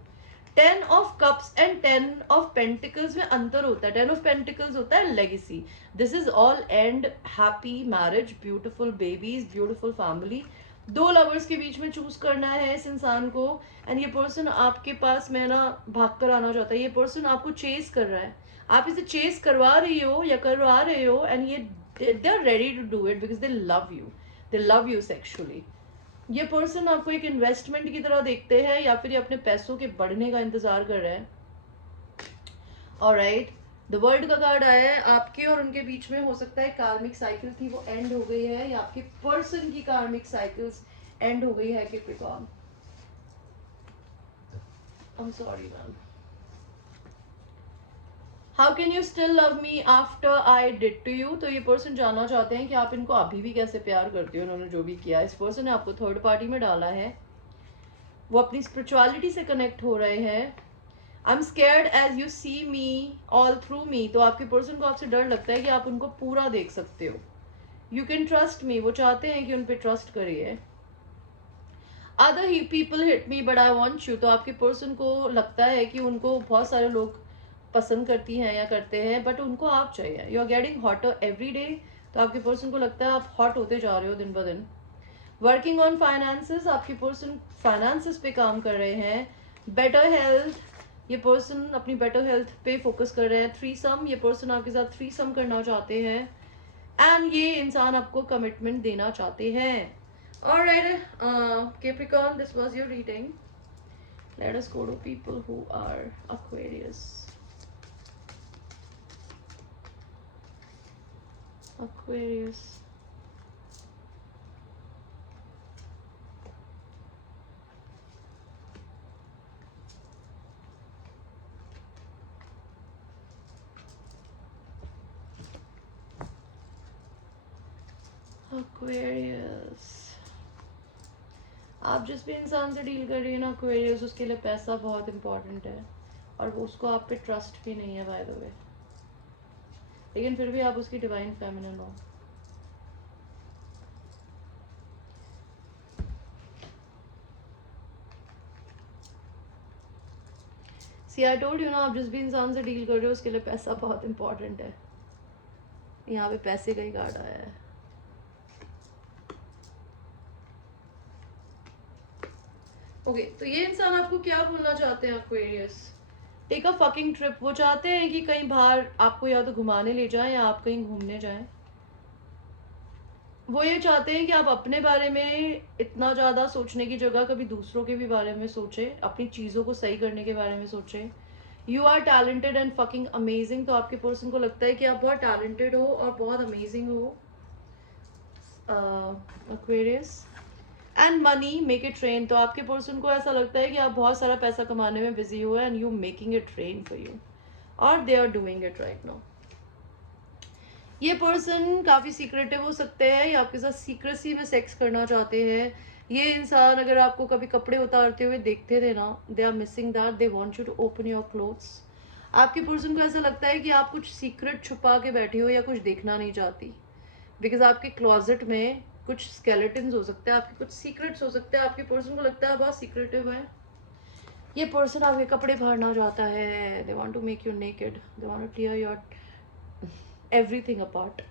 10 of cups and 10 of pentacles में अंतर होता है। 10 ऑफ पेंटिकल्स होता है legacy. This is all and happy marriage, beautiful babies, beautiful family. दो lovers के बीच में चूज करना है इस इंसान को। एंड ये पर्सन आपके पास में ना भाग कर आना चाहता है। ये पर्सन आपको चेस कर रहा है। आप इसे चेस करवा रही हो या करवा रहे हो, एंड ये they are ready to do it because they love you, they love you sexually. ये पर्सन आपको एक इन्वेस्टमेंट की तरह देखते हैं, या फिर ये अपने पैसों के बढ़ने का इंतजार कर रहा है। ऑलराइट, द वर्ल्ड का कार्ड आया है। आपके और उनके बीच में हो सकता है कार्मिक साइकिल थी वो एंड हो गई है, या आपके पर्सन की कार्मिक साइकिल्स एंड हो गई है Capricorn. I am sorry ma'am. How can you still love me after I did to you. तो ये पर्सन जानना चाहते हैं कि आप इनको अभी भी कैसे प्यार करते हो, उन्होंने जो भी किया। इस पर्सन ने आपको थर्ड पार्टी में डाला है, वो अपनी स्पिरिचुअलिटी से कनेक्ट हो रहे हैं। I am scared as you see me all through me. तो आपके पर्सन को आपसे डर लगता है कि आप उनको पूरा देख सकते हो। यू कैन ट्रस्ट मी, वो चाहते हैं कि उन पर ट्रस्ट करिए। Other he people hit me but I want you. तो आपके पर्सन को लगता है कि उनको बहुत सारे लोग पसंद करती हैं या करते हैं, बट उनको आप चाहिए। You are getting hotter every day. तो आपके पर्सन को लगता है आप हॉट होते जा रहे हो दिन ब दिन। वर्किंग ऑन फाइनेंसेस, आपके पर्सन फाइनेंसेस पे काम कर रहे हैं। बेटर हेल्थ, ये पर्सन अपनी बेटर हेल्थ पे फोकस कर रहे हैं। थ्रीसम, ये पर्सन आपके साथ थ्रीसम करना चाहते हैं। एंड ये इंसान आपको कमिटमेंट देना चाहते हैं। Alright, Capricorn, this was your reading. Let us go to people who are Aquarius. Aquarius. Aquarius. आप जिस भी इंसान से डील कर रही है ना Aquarius, उसके लिए पैसा बहुत इंपॉर्टेंट है और उसको आप पे ट्रस्ट भी नहीं है बाय द वे, लेकिन फिर भी आप उसकी डिवाइन फेमिनिन हो। सी आई टोल्ड यू ना, आप जिस भी इंसान से डील कर रहे हो उसके लिए पैसा बहुत इंपॉर्टेंट है। यहाँ पे पैसे का ही कार्ड आया है। ओके, तो ये इंसान आपको क्या बोलना चाहते हैं Aquarius? Take a fucking trip. वो चाहते हैं कि कहीं बाहर आपको या तो घुमाने ले जाएं या आप कहीं घूमने जाएं। वो ये चाहते हैं कि आप अपने बारे में इतना ज़्यादा सोचने की जगह कभी दूसरों के भी बारे में सोचें, अपनी चीज़ों को सही करने के बारे में सोचें। You are talented and fucking amazing. तो आपके पर्सन को लगता है कि आप बहुत टैलेंटेड हो और बहुत अमेजिंग हो Aquarius। And money make it train. तो आपके पर्सन को ऐसा लगता है कि आप बहुत सारा पैसा कमाने में बिजी हो and you making it train for you, और they are doing it right now. ये पर्सन काफ़ी सीक्रेटिव हो सकते हैं या आपके साथ सीक्रेसी में सेक्स करना चाहते हैं। ये इंसान अगर आपको कभी कपड़े उतारते हुए देखते थे ना, they are missing that, they want you to open your clothes. आपके पर्सन को ऐसा लगता है कि आप कुछ सीक्रेट छुपा के बैठे हो या कुछ देखना नहीं चाहती, बिकॉज आपके क्लोजेट में कुछ स्केलेटन्स हो सकते हैं, आपके कुछ सीक्रेट्स हो सकते हैं। आपके पर्सन को लगता है बहुत सीक्रेटिव है। ये पर्सन आपके कपड़े फाड़ना चाहता है। They want to make you naked, they want to tear your everything apart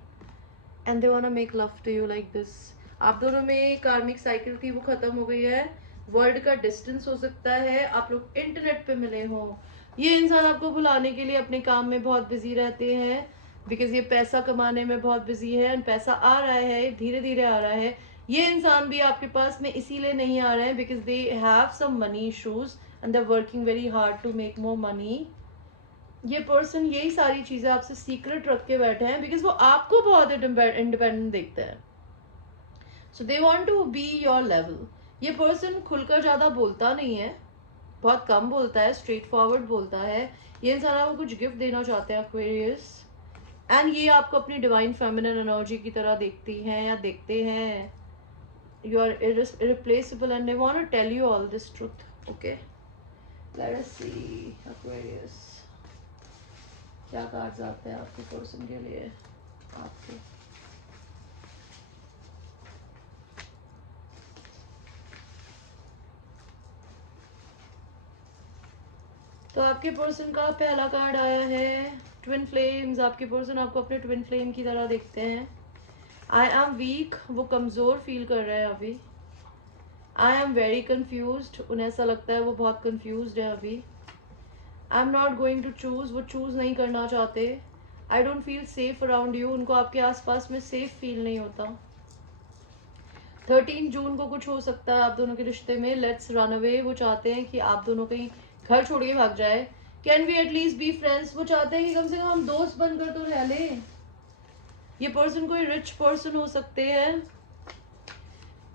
and they want to make love to you like this. आप दोनों में कार्मिक साइकिल थी वो खत्म हो गई है। वर्ल्ड का डिस्टेंस हो सकता है, आप लोग इंटरनेट पे मिले हो। ये इंसान आपको भुलाने के लिए अपने काम में बहुत बिजी रहते हैं, बिकॉज ये पैसा कमाने में बहुत बिजी है एंड पैसा आ रहा है, धीरे धीरे आ रहा है। ये इंसान भी आपके पास में इसीलिए नहीं आ रहे हैं because they have some money issues and they working very hard to make more money. ये पर्सन यही सारी चीज़ें आपसे सीक्रेट रख के बैठे हैं बिकॉज वो आपको बहुत इंडिपेंडेंट देखते हैं। So they want to be your level. ये पर्सन खुलकर ज़्यादा बोलता नहीं है, बहुत कम बोलता है, स्ट्रेट फॉरवर्ड बोलता है। ये इंसान आपको कुछ गिफ्ट देना चाहते हैं Aquarius, एंड ये आपको अपनी डिवाइन फेमिनिन एनर्जी की तरह देखती हैं या देखते हैं। You are irreplaceable and they want to tell you all this truth. Okay, let us see Aquarius, क्या कार्ड्स आते हैं आपके पर्सन के लिए आपके। तो आपके पर्सन का पहला कार्ड आया है ट्विन फ्लेम्स। आपके पर्सन आपको अपने ट्विन फ्लेम की तरह देखते हैं। आई एम वीक, वो कमज़ोर फील कर रहे हैं अभी। आई एम वेरी कन्फ्यूज्ड, उन्हें ऐसा लगता है वो बहुत कन्फ्यूज्ड है अभी। I am not going to choose, वो चूज़ नहीं करना चाहते। I don't feel safe around you, उनको आपके आसपास में सेफ फील नहीं होता। 13 जून को कुछ हो सकता है आप दोनों के रिश्ते में। लेट्स रन अवे, वो चाहते हैं कि आप दोनों कहीं घर छोड़ के भाग जाए can we at least be friends. वो चाहते हैं कि कम से कम हम दोस्त बनकर तो रह लें। ये पर्सन कोई रिच पर्सन हो सकते हैं।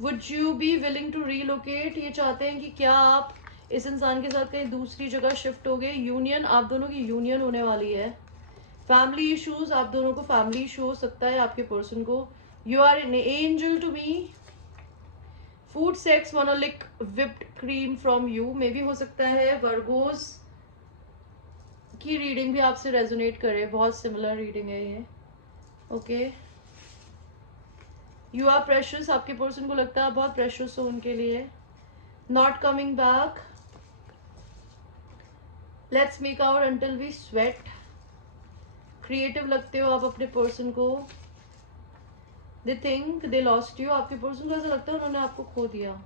Would you be willing to relocate. ये चाहते हैं कि क्या आप इस इंसान के साथ कहीं दूसरी जगह शिफ्ट हो गए। यूनियन, आप दोनों की यूनियन होने वाली है। फैमिली इश्यूज, आप दोनों को फैमिली इशू हो सकता है आपके पर्सन को। You are an angel to me. Food sex wanna lick whipped cream from you. मे भी हो सकता है वर्गोस की रीडिंग भी आपसे रेजोनेट करे, बहुत सिमिलर रीडिंग है ये। Okay, you are precious. आपके पर्सन को लगता है आप बहुत प्रेशियस हो उनके लिए। Not coming back. Let's make out until we sweat. Creative लगते हो आप अपने पर्सन को। They think they lost you. आपके पर्सन को ऐसा लगता है उन्होंने आपको खो दिया।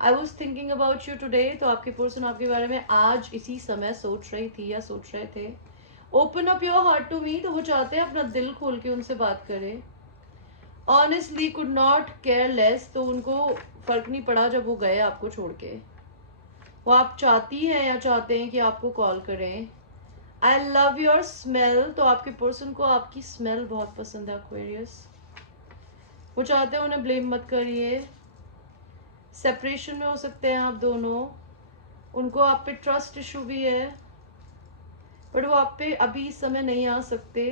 I was thinking about you today. तो आपके पर्सन आपके बारे में आज इसी समय सोच रही थी या सोच रहे थे। Open up your heart to me. तो वो चाहते हैं अपना दिल खोल के उनसे बात करें। Honestly could not care less. तो उनको फर्क नहीं पड़ा जब वो गए आपको छोड़ के। वो आप चाहती हैं या चाहते हैं कि आपको कॉल करें। I love your smell. तो आपके पर्सन को आपकी स्मेल बहुत पसंद है एक्वेरियस। वो चाहते हैं उन्हें ब्लेम मत करिए। सेपरेशन में हो सकते हैं आप दोनों। उनको आप पे ट्रस्ट इशू भी है, बट वो आप पे अभी इस समय नहीं आ सकते।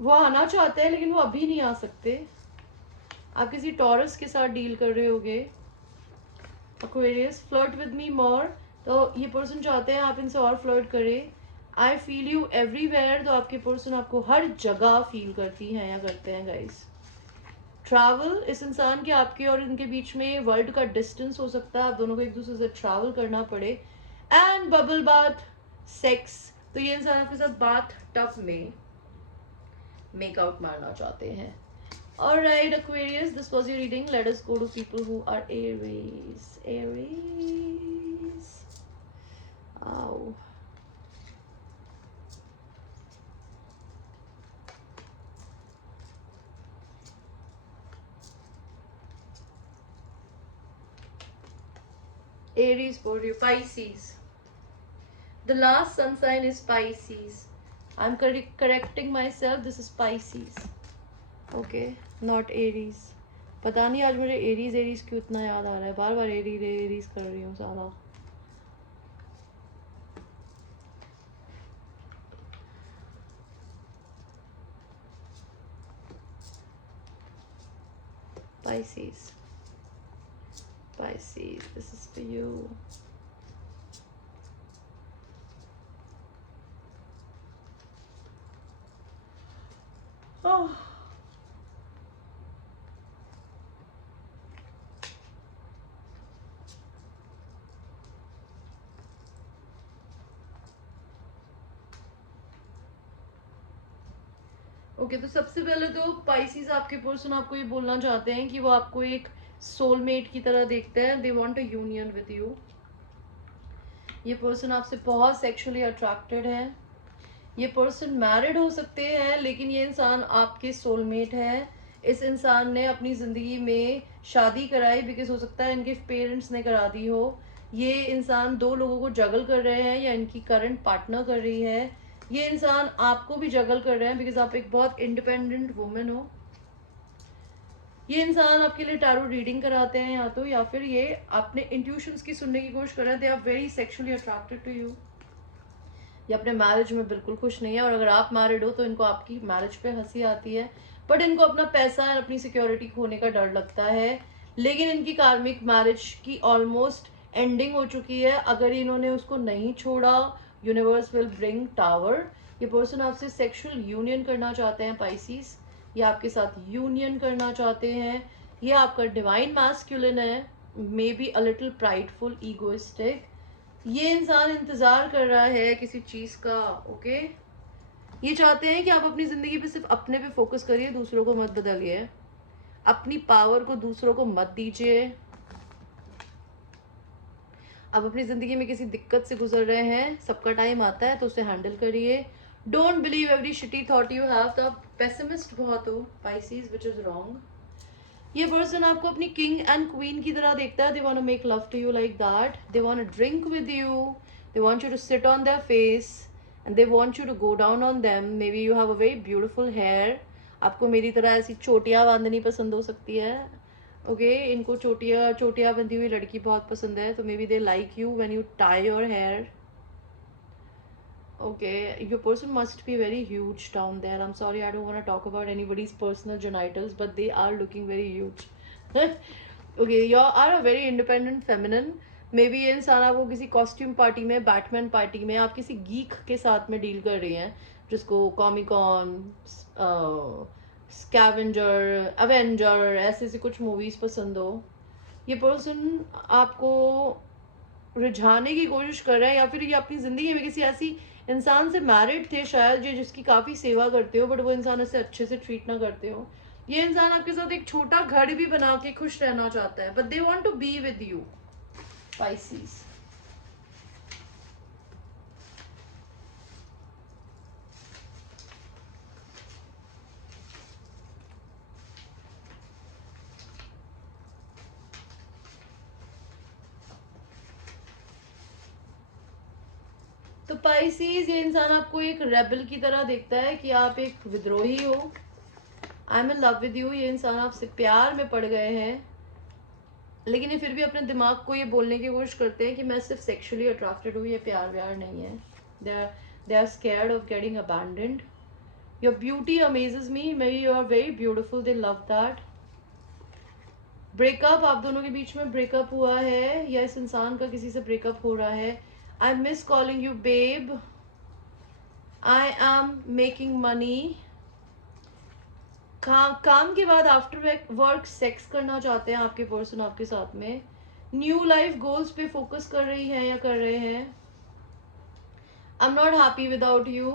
वो आना चाहते हैं लेकिन वो अभी नहीं आ सकते। आप किसी टॉरस के साथ डील कर रहे होगे। एक्वेरियस, फ्लर्ट विद मी मोर। तो ये पर्सन चाहते हैं आप इनसे और फ्लर्ट करें। आई फील यू एवरीवेयर। तो आपके पर्सन आपको हर जगह फील करती हैं या करते हैं गाइस। ट्रैवल, इस इंसान के आपके और इनके बीच में वर्ल्ड का डिस्टेंस हो सकता है। आप दोनों को एक दूसरे से ट्रैवल करना पड़े। And bubble bath sex. तो ये इंसान आपके साथ बाथ टब में मेकआउट मारना चाहते हैं। Alright, Aquarius, this was your reading. Let us go to people who are Aries. Aries. Ow. Aries for you. Pisces. The last sun sign is Pisces. I'm correcting myself. This is Pisces. Okay, not Aries. पता नहीं आज मुझे Aries क्यों इतना याद आ रहा है। बार बार Aries कर रही हूँ सारा। Pisces. Pisces, this is for you. Oh. Okay, तो सबसे पहले तो पाइसिस आपके पर्सन आपको ये बोलना चाहते हैं कि वो आपको एक सोलमेट की तरह देखते हैं। They want a union with you. ये पर्सन आपसे बहुत सेक्सुअली अट्रैक्टेड है। ये पर्सन मैरिड हो सकते हैं लेकिन ये इंसान आपके सोलमेट है। इस इंसान ने अपनी ज़िंदगी में शादी कराई बिकॉज हो सकता है इनके पेरेंट्स ने करा दी हो। ये इंसान दो लोगों को जगल कर रहे हैं या इनकी करंट पार्टनर कर रही है। ये इंसान आपको भी जगल कर रहे हैं बिकॉज आप एक बहुत इंडिपेंडेंट वुमेन हो। ये इंसान आपके लिए टैरो रीडिंग कराते हैं या फिर ये अपने इंट्यूशंस की सुनने की कोशिश कर रहे हैं। They are very sexually attracted to you. ये अपने मैरिज में बिल्कुल खुश नहीं है और अगर आप मैरिड हो तो इनको आपकी मैरिज पे हंसी आती है, बट इनको अपना पैसा और अपनी सिक्योरिटी खोने का डर लगता है। लेकिन इनकी कार्मिक मैरिज की ऑलमोस्ट एंडिंग हो चुकी है। अगर इन्होंने उसको नहीं छोड़ा, यूनिवर्स विल ब्रिंग टावर। ये पर्सन आपसे सेक्सुअल यूनियन करना चाहते हैं पाइसिस। ये आपके साथ यूनियन करना चाहते हैं। ये आपका डिवाइन मैस्कुलिन है, may be a little prideful, egoistic. ये इंसान इंतजार कर रहा है किसी चीज का। ओके, ये चाहते हैं कि आप अपनी जिंदगी पे सिर्फ अपने पे फोकस करिए, दूसरों को मत बदलिए। अपनी पावर को दूसरों को मत दीजिए। आप अपनी जिंदगी में किसी दिक्कत से गुजर रहे हैं, सबका टाइम आता है तो उसे हैंडल करिए। Don't believe every shitty thought you have. तो आप पेसिमिस्ट बहुत हो पाइसिस, विच इज रॉन्ग। ये पर्सन आपको अपनी किंग एंड क्वीन की तरह देखता है। They want to make love to you like that. They want to drink with you. They want you to sit on their face and they want you to go down on them. Maybe you have a very beautiful hair. आपको मेरी तरह ऐसी चोटियाँ बांधनी पसंद हो सकती है. Okay, इनको चोटियाँ चोटियाँ बंधी हुई लड़की बहुत पसंद है. तो maybe they like you when you tie your hair. Okay, your person must be very huge down there. I'm sorry, I don't want to talk about anybody's personal genitals, but they are looking very huge. Okay, you are a very independent feminine. Maybe ये इंसान आपको किसी costume party में, Batman party में, आप किसी geek के साथ में डील कर रही हैं जिसको कॉमिकॉन, स्कैवेंजर, अवेंजर ऐसे ऐसे कुछ मूवीज पसंद हो. ये पर्सन आपको रिझाने की कोशिश कर रहा है, या फिर ये अपनी ज़िंदगी में किसी ऐसी इंसान से मैरिड थे शायद जो जिसकी काफ़ी सेवा करते हो, बट वो इंसान ऐसे अच्छे से ट्रीट ना करते हो. ये इंसान आपके साथ एक छोटा घर भी बना के खुश रहना चाहता है, but they want to be with you. Pisces. तो पाइसीज, ये इंसान आपको एक रेबल की तरह देखता है कि आप एक विद्रोही हो. आई am in love with you. ये इंसान आपसे प्यार में पड़ गए हैं, लेकिन ये फिर भी अपने दिमाग को ये बोलने की कोशिश करते हैं कि मैं सिर्फ सेक्सुअली अट्रैक्टेड हूँ, ये प्यार व्यार नहीं है. They are scared of getting abandoned. Your beauty amazes me. Maybe you are very beautiful. They love that. Breakup, आप दोनों के बीच में ब्रेकअप हुआ है, या इस इंसान का किसी से ब्रेकअप हो रहा है. I miss calling you babe. I am making money. काम के बाद आफ्टर वर्क सेक्स करना चाहते हैं आपके पर्सन आपके साथ में. न्यू लाइफ गोल्स पे फोकस कर रही हैं या कर रहे हैं. I am not happy without you.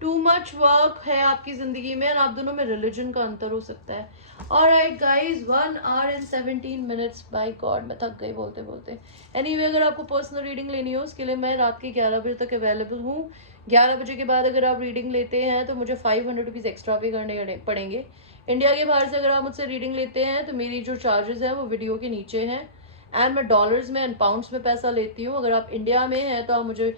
Too much work है आपकी जिंदगी में, और आप दोनों में रिलीजन का अंतर हो सकता है. Alright guys, 1 hour and 17 minutes. By God, मैं थक गई बोलते बोलते. एनीवे, अगर आपको पर्सनल रीडिंग लेनी हो उसके लिए मैं रात के 11 बजे तक अवेलेबल हूँ. 11 बजे के बाद अगर आप रीडिंग लेते हैं तो मुझे 500 रुपीज़ एक्स्ट्रा पे करने पड़ेंगे. इंडिया के बाहर से अगर आप मुझसे रीडिंग लेते हैं तो मेरी जो चार्जेस हैं वो वीडियो के नीचे हैं. एंड मैं डॉलर्स में एंड पाउंड्स में पैसा लेती हूँ. अगर आप इंडिया में हैं तो आप मुझे